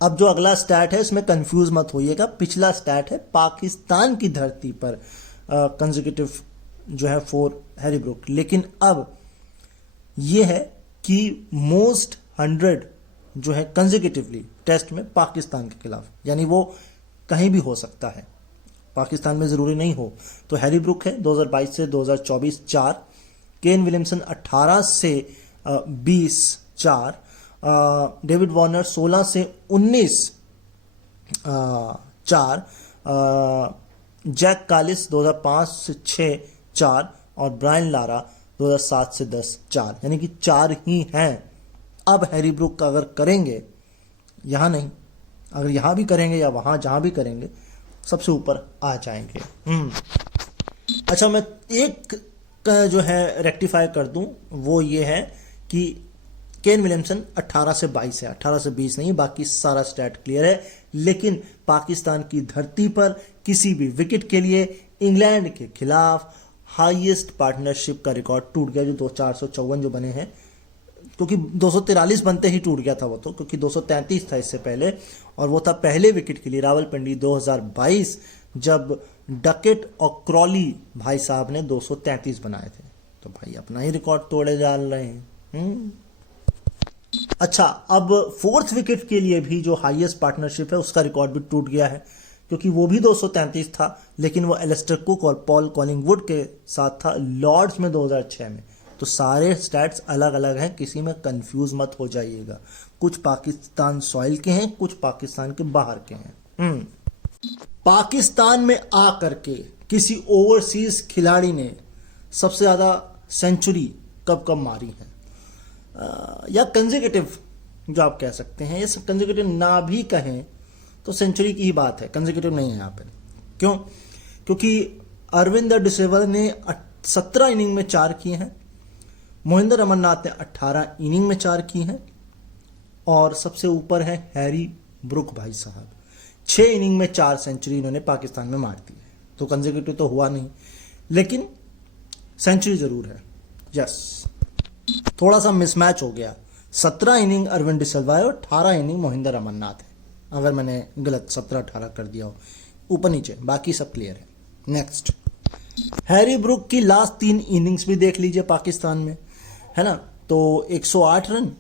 अब जो अगला स्टैट है इसमें कंफ्यूज मत होइएगा, पिछला स्टैट है पाकिस्तान की धरती पर कंसेक्यूटिव जो है 4 हैरी ब्रुक, लेकिन अब ये है कि मोस्ट 100 जो है कंसेक्यूटिवली टेस्ट में पाकिस्तान के खिलाफ, यानी वो कहीं भी हो सकता है, पाकिस्तान में जरूरी नहीं हो। तो हैरी ब्रुक है 2022 से 2024 4, केन विलियमसन 18 से 20 4, डेविड वार्नर 16 से 19 4, जैक कालिस 2005 से 6 4 और ब्रायन लारा 2007 से 10 4, यानी कि 4 ही हैं। अब हैरी ब्रुक अगर करेंगे, यहाँ नहीं, अगर यहाँ भी करेंगे या वहाँ जहाँ भी करेंगे सबसे ऊपर आ जाएंगे। अच्छा मैं एक जो है रेक्टिफाई कर दूं, वो ये है कि केन विलियमसन 18 से 22 है, 18 से 20 नहीं, बाकी सारा स्टैट क्लियर है। लेकिन पाकिस्तान की धरती पर किसी भी विकेट के लिए इंग्लैंड के खिलाफ हाईएस्ट पार्टनरशिप का रिकॉर्ड टूट गया, जो 454 जो बने हैं, क्योंकि 243 बनते ही टूट गया था वो तो, क्योंकि 233 था इससे पहले, और वो था पहले विकेट के लिए रावलपिंडी 2022 जब डकेट और क्रॉली भाई साहब ने 233 बनाए थे। तो भाई अपना ही रिकॉर्ड तोड़े जा रहे हैं। अच्छा अब 4th विकेट के लिए भी जो हाईएस्ट पार्टनरशिप है उसका रिकॉर्ड भी टूट गया है, क्योंकि वो भी 233 था, लेकिन वो एलिस्टर कुक और पॉल कॉलिंगवुड के साथ था लॉर्ड्स में 2006 में। तो सारे स्टैट्स अलग अलग हैं, किसी में कंफ्यूज मत हो जाइएगा, कुछ पाकिस्तान सॉइल के हैं, कुछ पाकिस्तान के बाहर के हैं। पाकिस्तान में आकर के किसी ओवरसीज खिलाड़ी ने सबसे ज्यादा सेंचुरी कब कब मारी है, या कंसेक्यूटिव जो आप कह सकते हैं, ये कंसेक्यूटिव ना भी कहें तो सेंचुरी की ही बात है, कंसेक्यूटिव नहीं है यहाँ पे। क्यों? क्योंकि अरविंद डिसेवल ने 17 इनिंग में 4 किए हैं, मोहिंदर अमरनाथ ने 18 इनिंग में 4 किए हैं, और सबसे ऊपर है हैरी ब्रुक भाई साहब, 6 इनिंग में 4 सेंचुरी इन्होंने पाकिस्तान में मार दी है। तो कंसेक्यूटिव तो हुआ नहीं, लेकिन सेंचुरी जरूर है। यस, थोड़ा सा मिसमैच हो गया, 17 इनिंग अरविंद डिसिल्वा है और 18 इनिंग मोहिंदर अमरनाथ है। अगर मैंने गलत 17-18 कर दिया हो, ऊपर नीचे, बाकी सब क्लियर है। नेक्स्ट, हैरी ब्रुक की लास्ट 3 इनिंग्स भी देख लीजिए पाकिस्तान में, है ना। तो 108 रन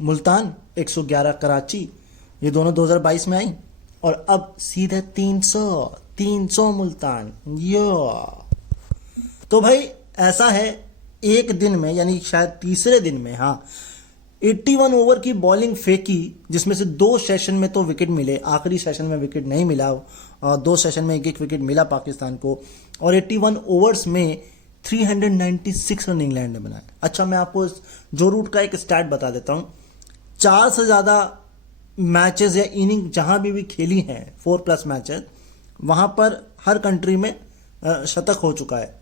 मुल्तान, 111 कराची, ये दोनों 2022 में आई, और अब सीधे 300 मुल्तान। तो भाई ऐसा है, एक दिन में, यानी शायद तीसरे दिन में, हाँ, 81 ओवर की बॉलिंग फेंकी, जिसमें से 2 सेशन में तो विकेट मिले, आखिरी सेशन में विकेट नहीं मिला, और 2 सेशन में एक विकेट मिला पाकिस्तान को, और 81 ओवर्स में 396 रन इंग्लैंड ने बनाए। अच्छा, मैं आपको जो रूट का एक स्टैट बता देता हूं, 4 से ज़्यादा मैचेस या इनिंग जहां भी खेली हैं, 4+ मैचेस, वहां पर हर कंट्री में शतक हो चुका है।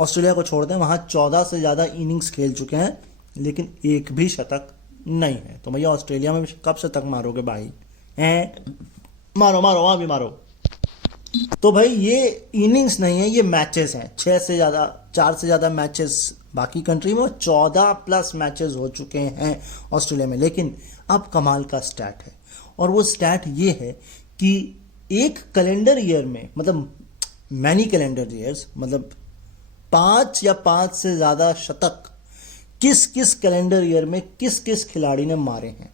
ऑस्ट्रेलिया को छोड़ दें, वहां 14 से ज़्यादा इनिंग्स खेल चुके हैं, लेकिन एक भी शतक नहीं है। तो भैया ऑस्ट्रेलिया में कब शतक मारोगे भाई? हैं, मारो वहां भी मारो। तो भाई ये इनिंग्स नहीं है, ये मैचेस हैं। 4 से ज़्यादा मैचेस बाकी कंट्री में, 14+ मैचेस हो चुके हैं ऑस्ट्रेलिया में। लेकिन अब कमाल का स्टैट है, और वो स्टैट ये है कि एक कैलेंडर ईयर में, मतलब मैनी कैलेंडर ईयर्स, मतलब 5 या 5 से ज़्यादा शतक किस कैलेंडर ईयर में किस खिलाड़ी ने मारे हैं,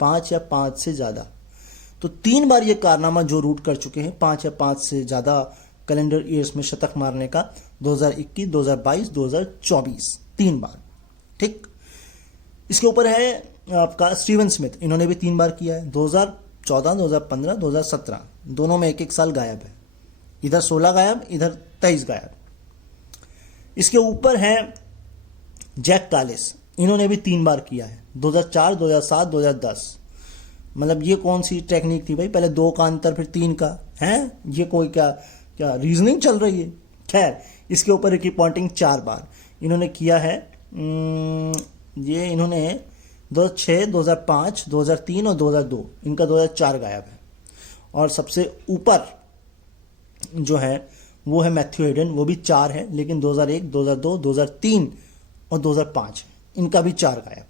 5 या 5 से ज़्यादा। तो 3 बार ये कारनामा जो रूट कर चुके हैं, 5 या 5 से ज़्यादा कैलेंडर ईयर्स में शतक मारने का, 2021, 2022, 2024, 3 बार। ठीक, इसके ऊपर है आपका स्टीवन स्मिथ, इन्होंने भी 3 बार किया है, 2014, 2015, 2017, दोनों में एक साल गायब है, इधर 16 गायब, इधर 23 गायब। इसके ऊपर है जैक कालिस, इन्होंने भी 3 बार किया है, 2004, 2007, 2010। मतलब ये कौन सी टेक्निक थी भाई, पहले 2 का अंतर फिर 3 का है, ये कोई क्या रीजनिंग चल रही है? खैर, इसके ऊपर रिकी पॉन्टिंग 4 बार इन्होंने किया है। ये इन्होंने 2006, 2005, 2003 और 2002, इनका 2004 गायब है। और सबसे ऊपर जो है वो है मैथ्यू हेडन, वो भी 4 है, लेकिन 2001, 2002, 2003 और 2005 इनका भी 4 गायब है।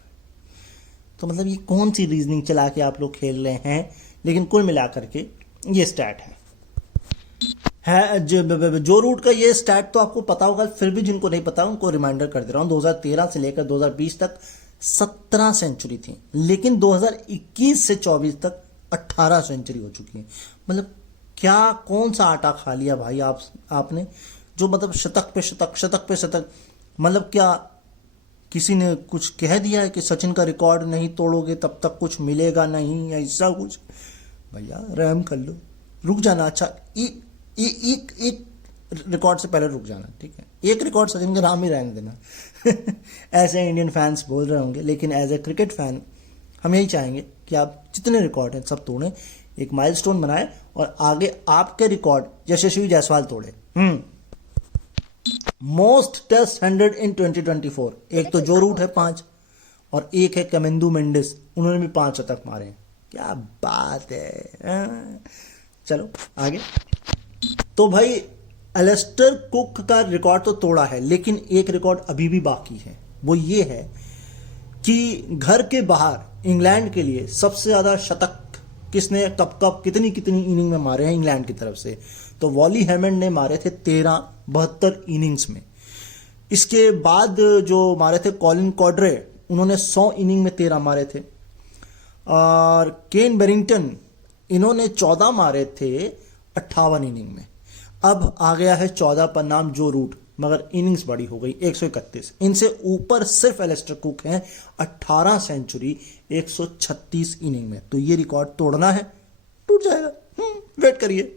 तो मतलब ये कौन सी रीजनिंग चला के आप लोग खेल रहे हैं? लेकिन कुल मिलाकर के ये स्टैट है जो रूट का ये स्टैट तो आपको पता होगा, फिर भी जिनको नहीं पता उनको रिमाइंडर कर दे रहा हूं। 2013 से लेकर 2020 तक 17 सेंचुरी थी, लेकिन 2021 से 24 तक 18 सेंचुरी हो चुकी है। मतलब क्या, कौन सा आटा खा लिया भाई आपने, जो मतलब शतक पे शतक, मतलब क्या किसी ने कुछ कह दिया है कि सचिन का रिकॉर्ड नहीं तोड़ोगे तब तक कुछ मिलेगा नहीं, ऐसा कुछ? भैया रहम कर लो, रुक जाना। अच्छा, एक रिकॉर्ड से पहले रुक जाना, ठीक है? एक रिकॉर्ड सचिन के नाम ही रहने देना। ऐसे इंडियन फैंस बोल रहे होंगे, लेकिन एज ए क्रिकेट फैन हम यही चाहेंगे कि आप जितने रिकॉर्ड हैं सब तोड़ें, एक माइलस्टोन बनाए, और आगे आपके रिकॉर्ड यशस्वी जायसवाल तोड़े। मोस्ट टेस्ट 100 इन 2024, एक तो जो रूट है 5, और एक है कमेंदू मेंडिस, उन्होंने भी 5 शतक मारे हैं। क्या बात है। चलो आगे। तो भाई एलिस्टर कुक का रिकॉर्ड तो तोड़ा है, लेकिन एक रिकॉर्ड अभी भी बाकी है। वो ये है कि घर के बाहर इंग्लैंड के लिए सबसे ज्यादा शतक किसने कब कितनी इनिंग में मारे हैं इंग्लैंड की तरफ से? तो वॉली हैमंड ने मारे थे 72 इनिंग्स में। इसके बाद जो मारे थे कॉलिन कॉड्रे, उन्होंने 100 इनिंग में 13 मारे थे, और केन बेरिंगटन इन्होंने 14 मारे थे 58 इनिंग में। अब आ गया है 14 पर नाम जो रूट, मगर इनिंग्स बड़ी हो गई 131। इनसे ऊपर सिर्फ एलिस्टर कुक हैं, 18 सेंचुरी 136 इनिंग में। तो ये रिकॉर्ड तोड़ना है, टूट जाएगा, वेट करिए।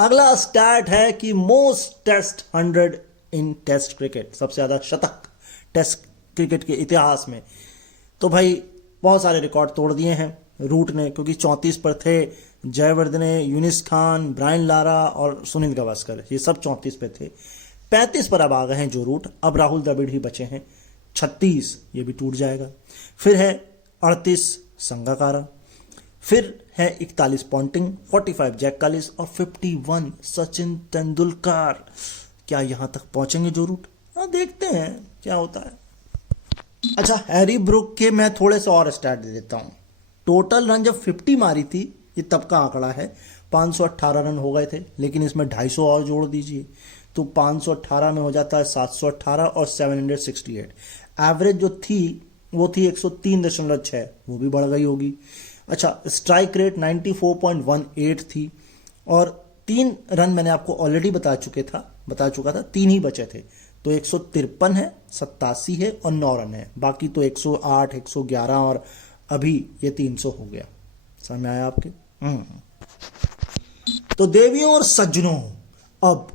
अगला स्टैट है कि मोस्ट टेस्ट 100 इन टेस्ट क्रिकेट, सबसे ज्यादा शतक टेस्ट क्रिकेट के इतिहास में। तो भाई बहुत सारे रिकॉर्ड तोड़ दिए हैं रूट ने, क्योंकि 34 पर थे जयवर्धने, यूनिस खान, ब्रायन लारा और सुनील गावस्कर, ये सब 34 पे थे। 35 पर अब आ गए हैं जो रूट, अब राहुल द्रविड़ ही बचे हैं। 36 ये भी टूट जाएगा। फिर है 38 संगाकारा, फिर है 41 पॉन्टिंग, 45 जैक कालिस और 51 सचिन तेंदुलकर। क्या यहां तक पहुंचेंगे जो रूट? हाँ, देखते हैं क्या होता है। अच्छा, हैरी ब्रुक के मैं थोड़े से और स्टैट दे देता हूं। टोटल रन जब 50 मारी थी, ये तब का आंकड़ा है, 518 रन हो गए थे, लेकिन इसमें 250 और जोड़ दीजिए तो 518 में हो जाता है 718 और 768। एवरेज जो थी वो थी 103.6, वो भी बढ़ गई होगी। अच्छा, स्ट्राइक रेट 94.18 थी और 3 रन मैंने आपको ऑलरेडी बता चुका था, 3 ही बचे थे, तो 153 है, 87 है और 9 रन है। बाकी तो 108, 111 और अभी ये 300 हो गया। समझ में आया आपके? तो देवियों और सज्जनों, अब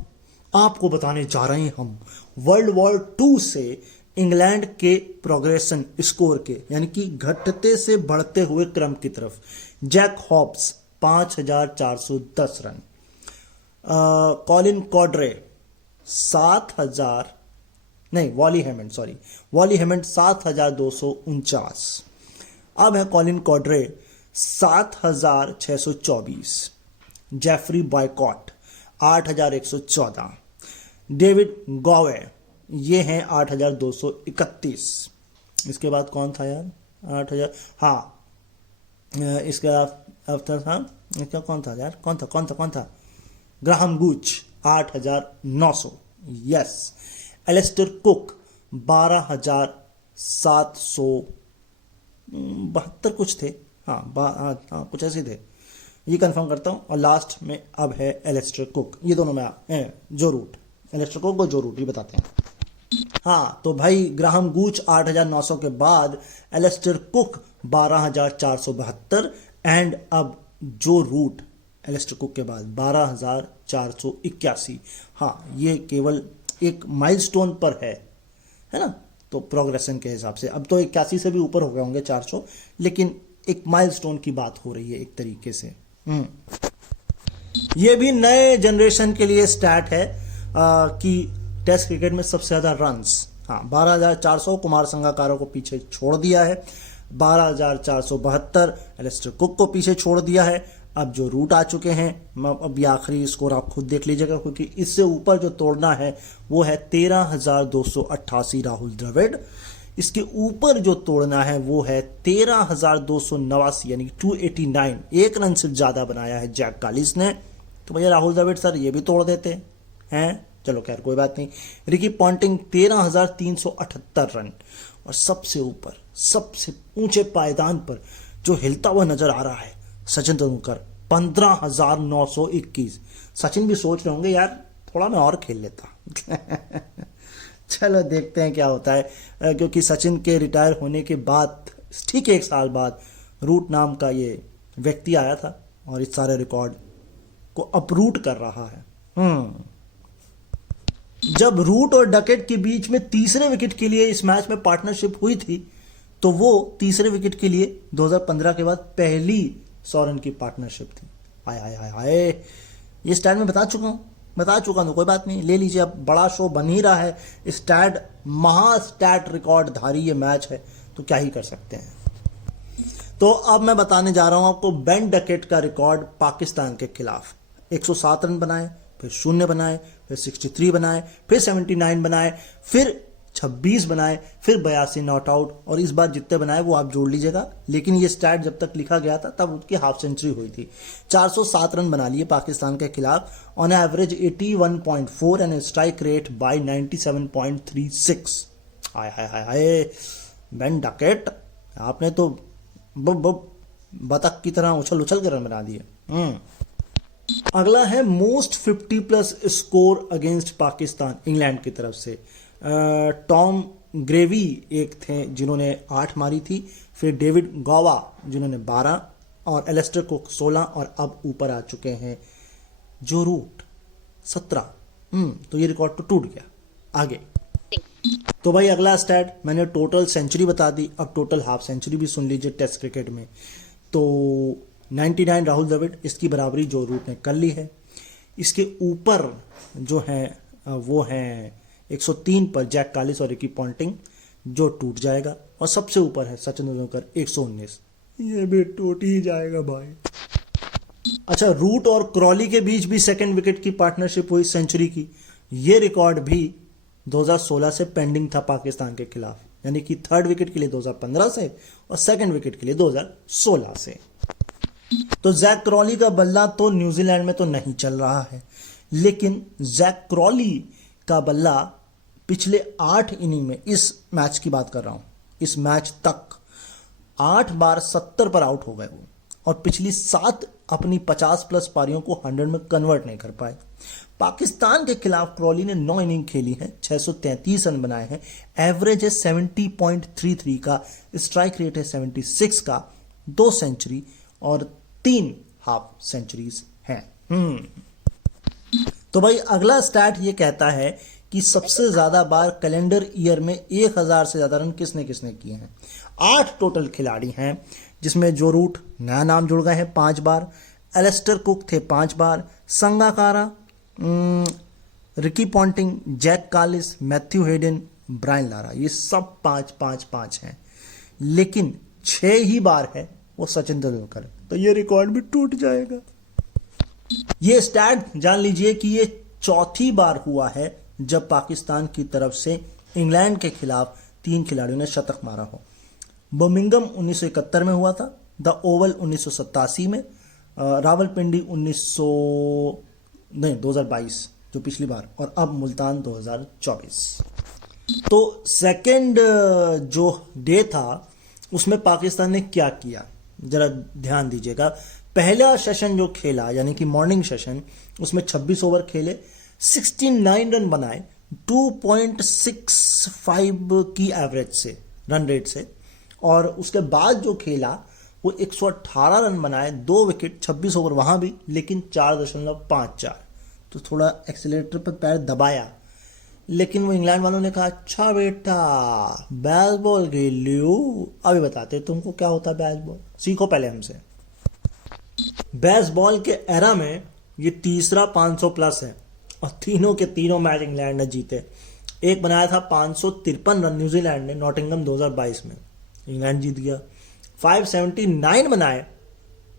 आपको बताने जा रहे हैं हम वर्ल्ड वॉर 2 से इंग्लैंड के प्रोग्रेशन स्कोर के, यानी कि घटते से बढ़ते हुए क्रम की तरफ। जैक हॉब्स 5410 रन, कॉलिन कॉड्रे 7000, नहीं वॉली हेमंड 7249। अब है कॉलिन कॉड्रे 7624, जेफरी बॉयकॉट 8114, डेविड गॉवे ये हैं 8231। इसके बाद कौन था यार? 8000, हाँ, इसके आफ्टर था, इसका कौन था यार? कौन था? Graham Gooch 8900, yes. Alastair Cook 12772 कुछ थे, हाँ कुछ ऐसे थे, ये कंफर्म करता हूँ। और लास्ट में अब है एलिस्टर कुक, ये दोनों में जो रूट, एलिस्टर कुक और जो रूट ये बताते हैं। हाँ, तो भाई ग्राहम गूच 8900 के बाद एलिस्टर कुक 12472 एंड अब जो रूट एलिस्टर कुक के बाद 12481। हाँ, ये केवल एक माइलस्टोन पर है ना, तो प्रोग्रेशन के हिसाब से अब तो 81 से भी ऊपर हो गए होंगे 400, लेकिन एक माइलस्टोन की बात हो रही है एक तरीके से। ये भी नए जनरेशन के लिए स्टैट है कि टेस्ट क्रिकेट में सबसे ज्यादा रन्स, हाँ 12400 कुमार संगाकारा को पीछे छोड़ दिया है, 12472 एलिस्टर कुक को पीछे छोड़ दिया है। अब जो रूट आ चुके हैं, अब ये आखिरी स्कोर आप खुद देख लीजिएगा, क्योंकि इससे ऊपर जो तोड़ना है वो है 13288 राहुल द्रविड़। इसके ऊपर जो तोड़ना है वो है 13289 यानी 289, 1 रन से ज्यादा बनाया है जैक कालिस ने। तो भैया राहुल द्रविड़ सर ये भी तोड़ देते हैं, चलो खैर कोई बात नहीं। रिकी पॉन्टिंग 13378 रन, और सबसे ऊपर सबसे ऊंचे पायदान पर जो हिलता हुआ नजर आ रहा है सचिन तेंदुलकर 15921। सचिन भी सोच रहे होंगे यार थोड़ा मैं और खेल लेता। चलो देखते हैं क्या होता है, क्योंकि सचिन के रिटायर होने के बाद ठीक 1 साल बाद रूट नाम का ये व्यक्ति आया था और इस सारे रिकॉर्ड को अपरूट कर रहा है। जब रूट और डकेट के बीच में तीसरे विकेट के लिए इस मैच में पार्टनरशिप हुई थी, तो वो तीसरे विकेट के लिए 2015 के बाद पहली 100 रन की पार्टनरशिप थी। आय आय आय आय, ये स्टैट में बता चुका हूं, कोई बात नहीं, ले लीजिए, अब बड़ा शो बन ही रहा है। स्टैट महा स्टैट रिकॉर्ड धारी ये मैच है, तो क्या ही कर सकते हैं। तो अब मैं बताने जा रहा हूं आपको बेन डकेट का रिकॉर्ड पाकिस्तान के खिलाफ। 107 रन बनाए, फिर 0 बनाए, फिर 63 बनाए, फिर 79 बनाए, फिर 26 बनाए, फिर 82 नॉट आउट, और इस बार जितने बनाए वो आप जोड़ लीजिएगा। लेकिन ये स्टैट जब तक लिखा गया था तब उसकी हाफ सेंचुरी हुई थी। 407 रन बना लिए पाकिस्तान के खिलाफ, on average 81.4 and strike rate by 97.36। Hi hi hi hi, Ben Duckett आपने तो बतख की तरह उछल उछल के रन बना दिए। अगला है most 50+ score against Pakistan England की तरफ से। टॉम ग्रेवी एक थे जिन्होंने 8 मारी थी, फिर डेविड गॉवा जिन्होंने 12 और एलिस्टर कुक 16, और अब ऊपर आ चुके हैं जो रूट 17। तो ये रिकॉर्ड तो टूट गया। आगे तो भाई अगला स्टैट मैंने टोटल सेंचुरी बता दी, अब टोटल हाफ सेंचुरी भी सुन लीजिए टेस्ट क्रिकेट में। तो 99 राहुल द्रविड़, इसकी बराबरी जो रूट ने कर ली है। इसके ऊपर जो है वो है 103 पर जैक कालिस और रिकी पॉन्टिंग, जो टूट जाएगा। और सबसे ऊपर है सचिन तेंदुलकर 119, ये भी टूट ही जाएगा भाई। अच्छा, रूट और क्रॉली के बीच भी सेकंड विकेट की पार्टनरशिप हुई सेंचुरी की। ये रिकॉर्ड भी 2016 से पेंडिंग था पाकिस्तान के खिलाफ, यानी कि थर्ड विकेट के लिए 2015 से और सेकंड विकेट के लिए 2016 से। तो जैक क्रॉली का बल्ला तो न्यूजीलैंड में तो नहीं चल रहा है, लेकिन जैक क्रॉली का बल्ला पिछले 8 इनिंग में, इस मैच की बात कर रहा हूं, इस मैच तक 8 बार 70 पर आउट हो गए वो, और पिछली 7 अपनी 50 प्लस पारियों को 100 में कन्वर्ट नहीं कर पाए। पाकिस्तान के खिलाफ क्रॉली ने 9 इनिंग खेली है, 633 रन बनाए हैं, एवरेज है 70.33 का, स्ट्राइक रेट है 76 का, 2 सेंचुरी और 3 हाफ सेंचुरीज हैं। तो भाई अगला स्टैट ये कहता है कि सबसे ज्यादा बार कैलेंडर ईयर में 1000 से ज्यादा रन किसने किसने किए हैं। 8 टोटल खिलाड़ी हैं, जिसमें जो रूट नया नाम जुड़ गए हैं 5 बार, एलिस्टर कुक थे 5 बार, संगाकारा, रिकी पॉन्टिंग, जैक कालिस, मैथ्यू हेडन, ब्रायन लारा, ये सब 5-5-5 हैं। लेकिन 6 ही बार है वो सचिन तेंदुलकर, तो ये रिकॉर्ड भी टूट जाएगा। ये स्टैट जान लीजिए कि ये चौथी बार हुआ है जब पाकिस्तान की तरफ से इंग्लैंड के खिलाफ 3 खिलाड़ियों ने शतक मारा हो। बर्मिंघम 1971 में हुआ था, द ओवल 1987 में, रावलपिंडी 2022 जो पिछली बार, और अब मुल्तान 2024। तो सेकंड जो डे था उसमें पाकिस्तान ने क्या किया जरा ध्यान दीजिएगा। पहला सेशन जो खेला यानी कि मॉर्निंग सेशन, उसमें 26 ओवर खेले, 69 रन बनाए 2.65 की एवरेज से, रन रेट से। और उसके बाद जो खेला वो 118 रन बनाए, 2 विकेट, 26 ओवर वहां भी, लेकिन 4.54। तो थोड़ा एक्सीलरेटर पर पैर दबाया, लेकिन वो इंग्लैंड वालों ने कहा अच्छा बेटा बेसबॉल खेल लियो, अभी बताते तुमको क्या होता है बेसबॉल, सीखो पहले हमसे। बेसबॉल के एरा में ये तीसरा 500 प्लस है, और तीनों के तीनों मैच इंग्लैंड ने जीते। एक बनाया था 553 रन न्यूजीलैंड ने नॉटिंघम 2022 में, इंग्लैंड जीत गया। 579 बनाए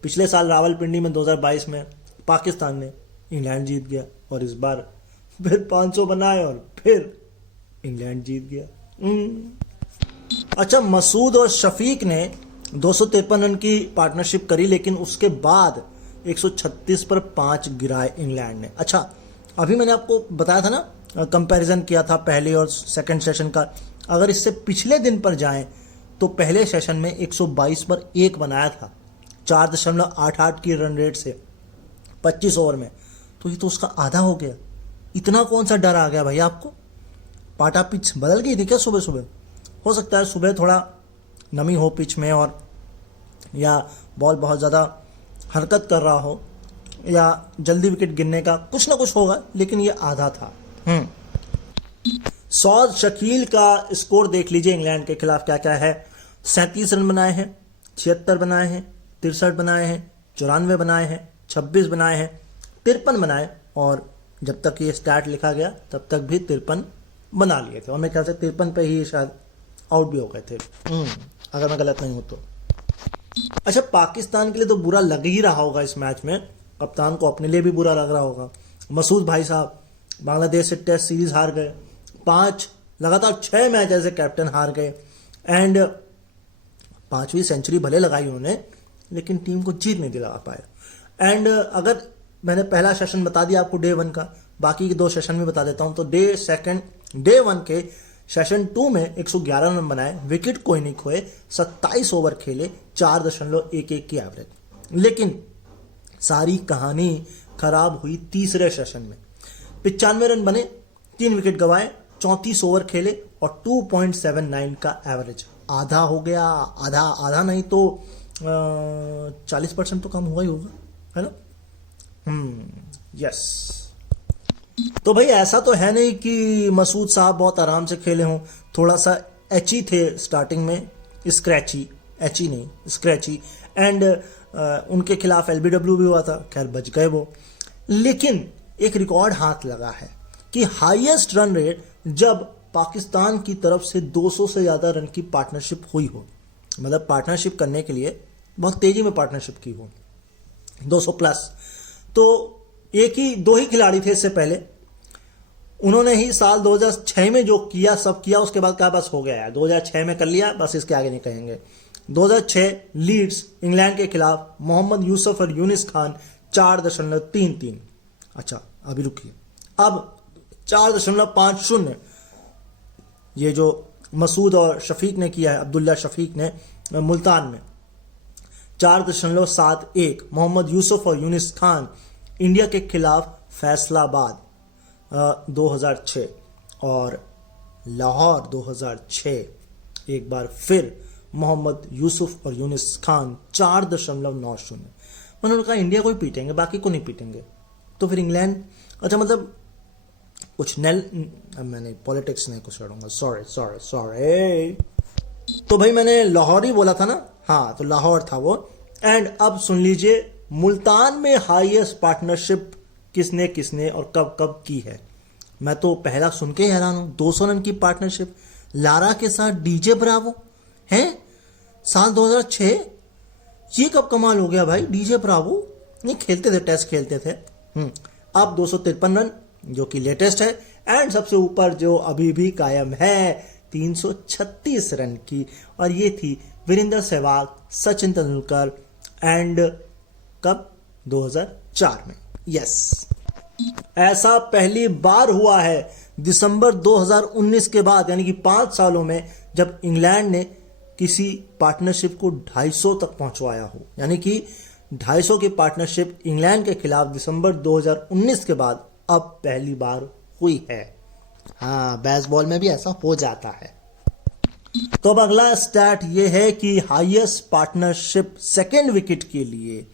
पिछले साल रावलपिंडी में 2022 में, पाकिस्तान ने, इंग्लैंड जीत गया। और इस बार फिर 500 बनाए और फिर इंग्लैंड जीत गया। अच्छा, मसूद और शफीक ने 253 रन की पार्टनरशिप करी, लेकिन उसके बाद 136 पर 5 गिराए इंग्लैंड ने। अच्छा, अभी मैंने आपको बताया था ना, कंपैरिजन किया था पहले और सेकंड सेशन का। अगर इससे पिछले दिन पर जाएं तो पहले सेशन में 122 पर 1 बनाया था 4.88 की रन रेट से 25 ओवर में, तो ये तो उसका आधा हो गया। इतना कौन सा डर आ गया भाई आपको? पाटा पिच बदल गई थी क्या सुबह सुबह? हो सकता है सुबह थोड़ा नमी हो पिच में, और या बॉल बहुत ज़्यादा हरकत कर रहा हो, या जल्दी विकेट गिरने का कुछ ना कुछ होगा, लेकिन ये आधा था। सौद शकील का स्कोर देख लीजिए इंग्लैंड के खिलाफ क्या क्या है। 37 रन बनाए हैं, 76 बनाए हैं, 63 बनाए हैं, 94 बनाए हैं, 26 बनाए हैं, 53 बनाए, और जब तक ये स्टार्ट लिखा गया तब तक भी 53 बना लिए थे, और मेरे ख्याल से 53 पे ही शायद आउट भी हो गए थे, अगर मैं गलत नहीं हूं तो। अच्छा, पाकिस्तान के लिए तो बुरा लग ही रहा होगा इस मैच में, कप्तान को अपने लिए भी बुरा लग रहा होगा। मसूद भाई साहब बांग्लादेश से टेस्ट सीरीज हार गए, 5 लगातार 6 मैच ऐसे कैप्टन हार गए, एंड 5वीं सेंचुरी भले लगाई उन्होंने, लेकिन टीम को जीत नहीं दिला पाए। एंड अगर मैंने पहला सेशन बता दिया आपको डे 1 का, बाकी के 2 सेशन में बता देता हूं। तो डे 1 के सेशन 2 में 111 रन बनाए, विकेट कोई नहीं खोए, 27 ओवर खेले, 4.11 की एवरेज। लेकिन सारी कहानी खराब हुई तीसरे सेशन में। 95 रन बने, 3 विकेट गंवाए, 34 ओवर खेले और 2.79 का एवरेज। आधा हो गया, आधा नहीं तो 40% तो कम हुआ ही होगा, है ना? यस। तो भाई ऐसा तो है नहीं कि मसूद साहब बहुत आराम से खेले हों, थोड़ा सा एची थे स्टार्टिंग में, स्क्रैची, एची नहीं स्क्रैची। एंड उनके खिलाफ एलबीडब्ल्यू भी हुआ था, खैर बच गए वो। लेकिन एक रिकॉर्ड हाथ लगा है कि हाईएस्ट रन रेट जब पाकिस्तान की तरफ से 200 से ज़्यादा रन की पार्टनरशिप हुई हो, मतलब पार्टनरशिप करने के लिए बहुत तेज़ी में पार्टनरशिप की हो 200 प्लस। तो दो ही खिलाड़ी थे इससे पहले, उन्होंने ही साल 2006 में जो किया सब किया, उसके बाद कहा बस हो गया यार, 2006 में कर लिया बस, इसके आगे नहीं कहेंगे। 2006 लीड्स इंग्लैंड के खिलाफ मोहम्मद यूसुफ और यूनिस खान 4.33। अच्छा अभी रुकिए, अब 4.50 ये जो मसूद और शफीक ने किया है, अब्दुल्ला शफीक ने मुल्तान में। 4.71 मोहम्मद यूसुफ और यूनिस खान इंडिया के खिलाफ फैसलाबाद 2006 और लाहौर 2006। एक बार फिर मोहम्मद यूसुफ और यूनिस खान 4.90। उन्होंने कहा इंडिया को ही पीटेंगे, बाकी को नहीं पीटेंगे। तो फिर इंग्लैंड, अच्छा मतलब कुछ मैंने पॉलिटिक्स नहीं कुछ लड़ूंगा, सॉरी। तो भाई मैंने लाहौर ही बोला था ना, हाँ तो लाहौर था वो। एंड अब सुन लीजिए मुल्तान में हाईएस्ट पार्टनरशिप किसने किसने और कब कब की है। मैं तो पहला सुन के हैरान हूं, 200 रन की पार्टनरशिप लारा के साथ डीजे ब्रावो है साल 2006। ये कब कमाल हो गया भाई, डीजे ब्रावो नहीं खेलते थे, टेस्ट खेलते थे। अब 253 रन जो कि लेटेस्ट है। एंड सबसे ऊपर जो अभी भी कायम है 336 रन की, और ये थी वीरेंद्र सहवाग, सचिन तेंदुलकर एंड कब 2004 में। यस, ऐसा पहली बार हुआ है दिसंबर 2019 के बाद, यानी कि 5 सालों में, जब इंग्लैंड ने किसी पार्टनरशिप को 250 तक पहुंचवाया हो। यानी कि 250 की पार्टनरशिप इंग्लैंड के खिलाफ दिसंबर 2019 के बाद अब पहली बार हुई है। हाँ, बेसबॉल में भी ऐसा हो जाता है। तो अब अगला स्टैट ये है कि हाईएस्ट पार्टनरशिप सेकेंड विकेट के लिए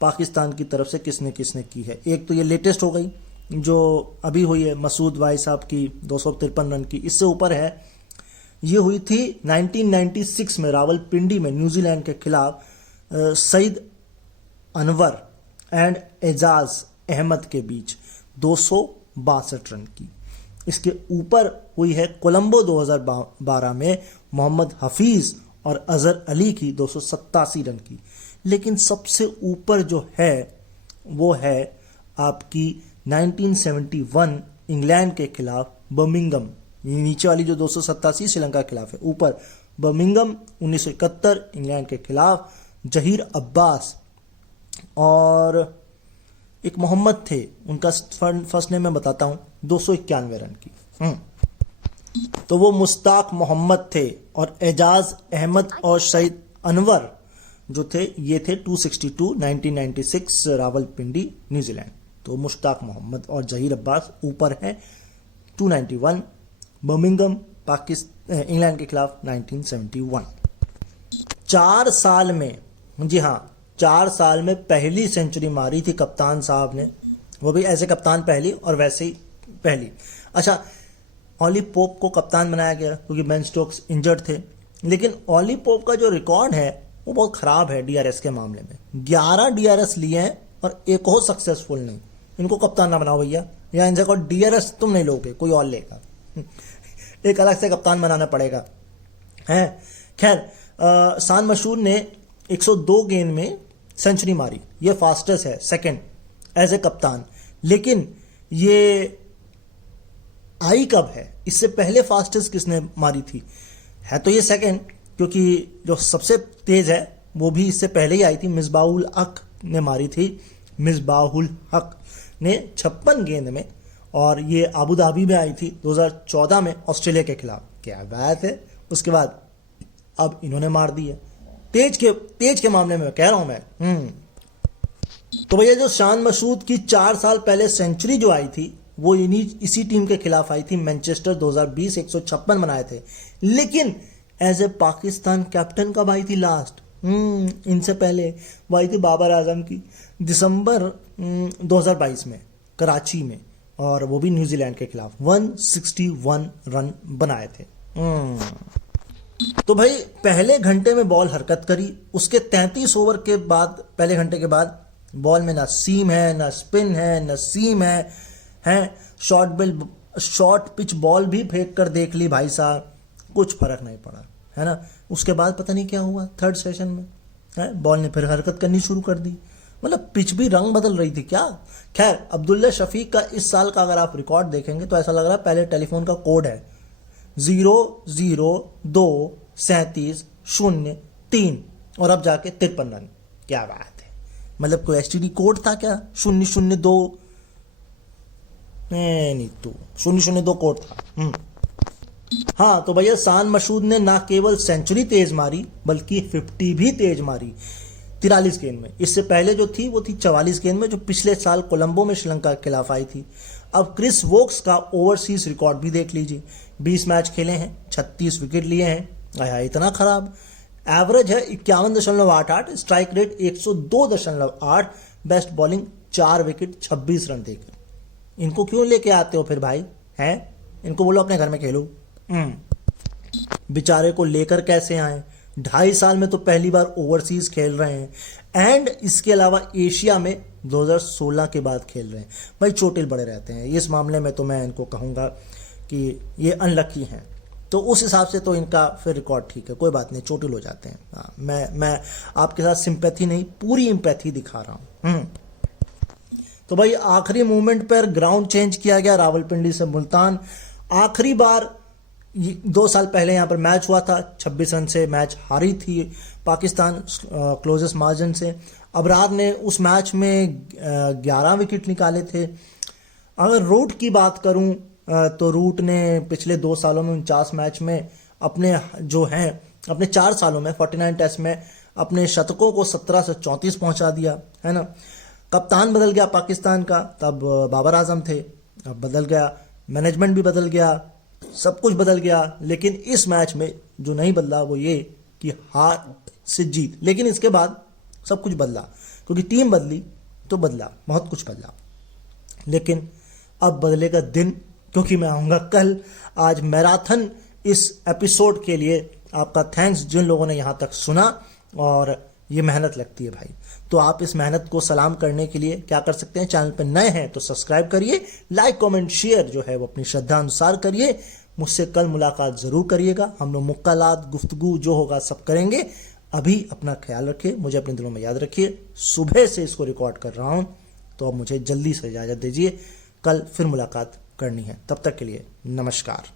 पाकिस्तान की तरफ से किसने किसने की है। एक तो ये लेटेस्ट हो गई जो अभी हुई है मसूद भाई साहब की 253 रन की। इससे ऊपर है, ये हुई थी 1996 में रावलपिंडी में न्यूजीलैंड के खिलाफ सईद अनवर एंड एजाज अहमद के बीच 262 रन की। इसके ऊपर हुई है कोलंबो 2012 में मोहम्मद हफीज और अजहर अली की 287 रन की। लेकिन सबसे ऊपर जो है वो है आपकी 1971 इंग्लैंड के खिलाफ बर्मिंघम, नीचे वाली जो 287 श्रीलंका के खिलाफ है, ऊपर बर्मिंघम 1971 इंग्लैंड के खिलाफ जहीर अब्बास और एक मोहम्मद थे, उनका फर्स्ट नेम मैं बताता हूं, 291 रन की। तो वो मुश्ताक मोहम्मद थे और एजाज अहमद और सईद अनवर जो थे ये थे 262 1996 रावलपिंडी न्यूजीलैंड। तो मुश्ताक मोहम्मद और जहीर अब्बास ऊपर है 291 बर्मिंघम पाकिस्तान इंग्लैंड के खिलाफ 1971। 4 साल में, जी हाँ 4 साल में पहली सेंचुरी मारी थी कप्तान साहब ने, वो भी ऐसे कप्तान पहली और वैसे ही पहली। अच्छा, ऑली पोप को कप्तान बनाया गया क्योंकि बेन स्टोक्स इंजर्ड थे, लेकिन ऑली पोप का जो रिकॉर्ड है वो बहुत खराब है डीआरएस के मामले में। 11 डीआरएस लिए हैं और एक हो सक्सेसफुल नहीं। इनको कप्तान ना बनाओ भैया, या इनसे कोई डीआरएस तुम नहीं लोगे, कोई और लेगा, एक अलग से कप्तान बनाना पड़ेगा है। खैर, सान मशहूर ने 102 गेंद में सेंचुरी मारी, ये फास्टेस्ट है सेकंड एज ए कप्तान। लेकिन ये आई कब है, इससे पहले फास्टेस्ट किसने मारी थी? है तो ये सेकंड, क्योंकि जो सबसे तेज है वो भी इससे पहले ही आई थी, मिसबाहुल हक ने मारी थी। मिसबाहुल हक ने 56 गेंद में, और ये आबू धाबी में आई थी 2014 में ऑस्ट्रेलिया के खिलाफ। क्या बात है। उसके बाद अब इन्होंने मार दी है। तेज के मामले में कह रहा हूं मैं। तो भैया जो शान मसूद की 4 साल पहले सेंचुरी जो आई थी वो इसी टीम के खिलाफ आई थी, मैनचेस्टर 2020, 156 बनाए थे। लेकिन एज ए पाकिस्तान कैप्टन कब आई थी लास्ट? इनसे पहले वो आई थी बाबर आजम की दिसंबर 2022 में कराची में, और वो भी न्यूजीलैंड के खिलाफ 161 रन बनाए थे। तो भाई पहले घंटे में बॉल हरकत करी, उसके 33 ओवर के बाद, पहले घंटे के बाद बॉल में ना सीम है, ना स्पिन है, ना सीम है शॉर्ट पिच बॉल भी फेंक कर देख ली भाई साहब, कुछ फर्क नहीं पड़ा, है ना। उसके बाद पता नहीं क्या हुआ थर्ड सेशन में, है बॉल ने फिर हरकत करनी शुरू कर दी, मतलब पिच भी रंग बदल रही थी क्या। खैर अब्दुल्ला शफीक का इस साल का अगर आप रिकॉर्ड देखेंगे तो ऐसा लग रहा है पहले टेलीफोन का कोड है 0023703 और अब जाके 53 रन। क्या बात है, मतलब कोई एसटीडी कोड था क्या 002, नहीं तो 002 कोड था। हाँ तो भैया सान मसूद ने ना केवल सेंचुरी तेज मारी बल्कि 50 भी तेज मारी 43 गेंद में। इससे पहले जो थी वो थी 44 गेंद में, जो पिछले साल कोलंबो में श्रीलंका के खिलाफ आई थी। अब क्रिस वोक्स का ओवरसीज रिकॉर्ड भी देख लीजिए, 20 मैच खेले हैं, 36 विकेट लिए हैं। आया इतना खराब, एवरेज है 51.88, strike rate 102.8, best bowling 4 wicket 26 run देकर। इनको क्यों लेके आते हो फिर भाई, हैं? इनको बोलो अपने घर में खेलो। बेचारे को लेकर कैसे आए, 2.5 साल में तो पहली बार ओवरसीज खेल रहे हैं, एंड इसके अलावा एशिया में 2016 के बाद खेल रहे हैं। भाई चोटिल बड़े रहते हैं, इस मामले में तो मैं इनको कहूँगा कि ये अनलकी हैं, तो उस हिसाब से तो इनका फिर रिकॉर्ड ठीक है, कोई बात नहीं, चोटिल हो जाते हैं। हाँ, मैं आपके साथ सिंपैथी नहीं पूरी एम्पैथी दिखा रहा हूँ। तो भाई आखिरी मूवमेंट पर ग्राउंड चेंज किया गया, रावलपिंडी से मुल्तान। आखिरी बार 2 साल पहले यहाँ पर मैच हुआ था, 26 रन से मैच हारी थी पाकिस्तान क्लोजेस्ट मार्जिन से। अबरार ने उस मैच में 11 विकेट निकाले थे। अगर रूट की बात करूं तो रूट ने पिछले 2 सालों में 49 मैच में अपने जो हैं अपने 4 सालों में 49 टेस्ट में अपने शतकों को 17 से 34 पहुंचा दिया, है ना। कप्तान बदल गया पाकिस्तान का, तब बाबर आजम थे, अब बदल गया, मैनेजमेंट भी बदल गया, सब कुछ बदल गया, लेकिन इस मैच में जो नहीं बदला वो ये कि हार से जीत। लेकिन इसके बाद सब कुछ बदला, क्योंकि टीम बदली तो बदला, बहुत कुछ बदला। लेकिन अब बदलेगा दिन, क्योंकि मैं आऊँगा कल। आज मैराथन इस एपिसोड के लिए आपका थैंक्स जिन लोगों ने यहाँ तक सुना, और ये मेहनत लगती है भाई, तो आप इस मेहनत को सलाम करने के लिए क्या कर सकते हैं, चैनल पर नए हैं तो सब्सक्राइब करिए, लाइक कमेंट शेयर जो है वो अपनी श्रद्धा अनुसार करिए। मुझसे कल मुलाकात ज़रूर करिएगा, हम लोग मुक्कालात गुफ्तगू जो होगा सब करेंगे। अभी अपना ख्याल रखिए, मुझे अपने दिलों में याद रखिए। सुबह से इसको रिकॉर्ड कर रहा हूँ, तो अब मुझे जल्दी से इजाज़त दीजिए, कल फिर मुलाकात करनी है। तब तक के लिए नमस्कार।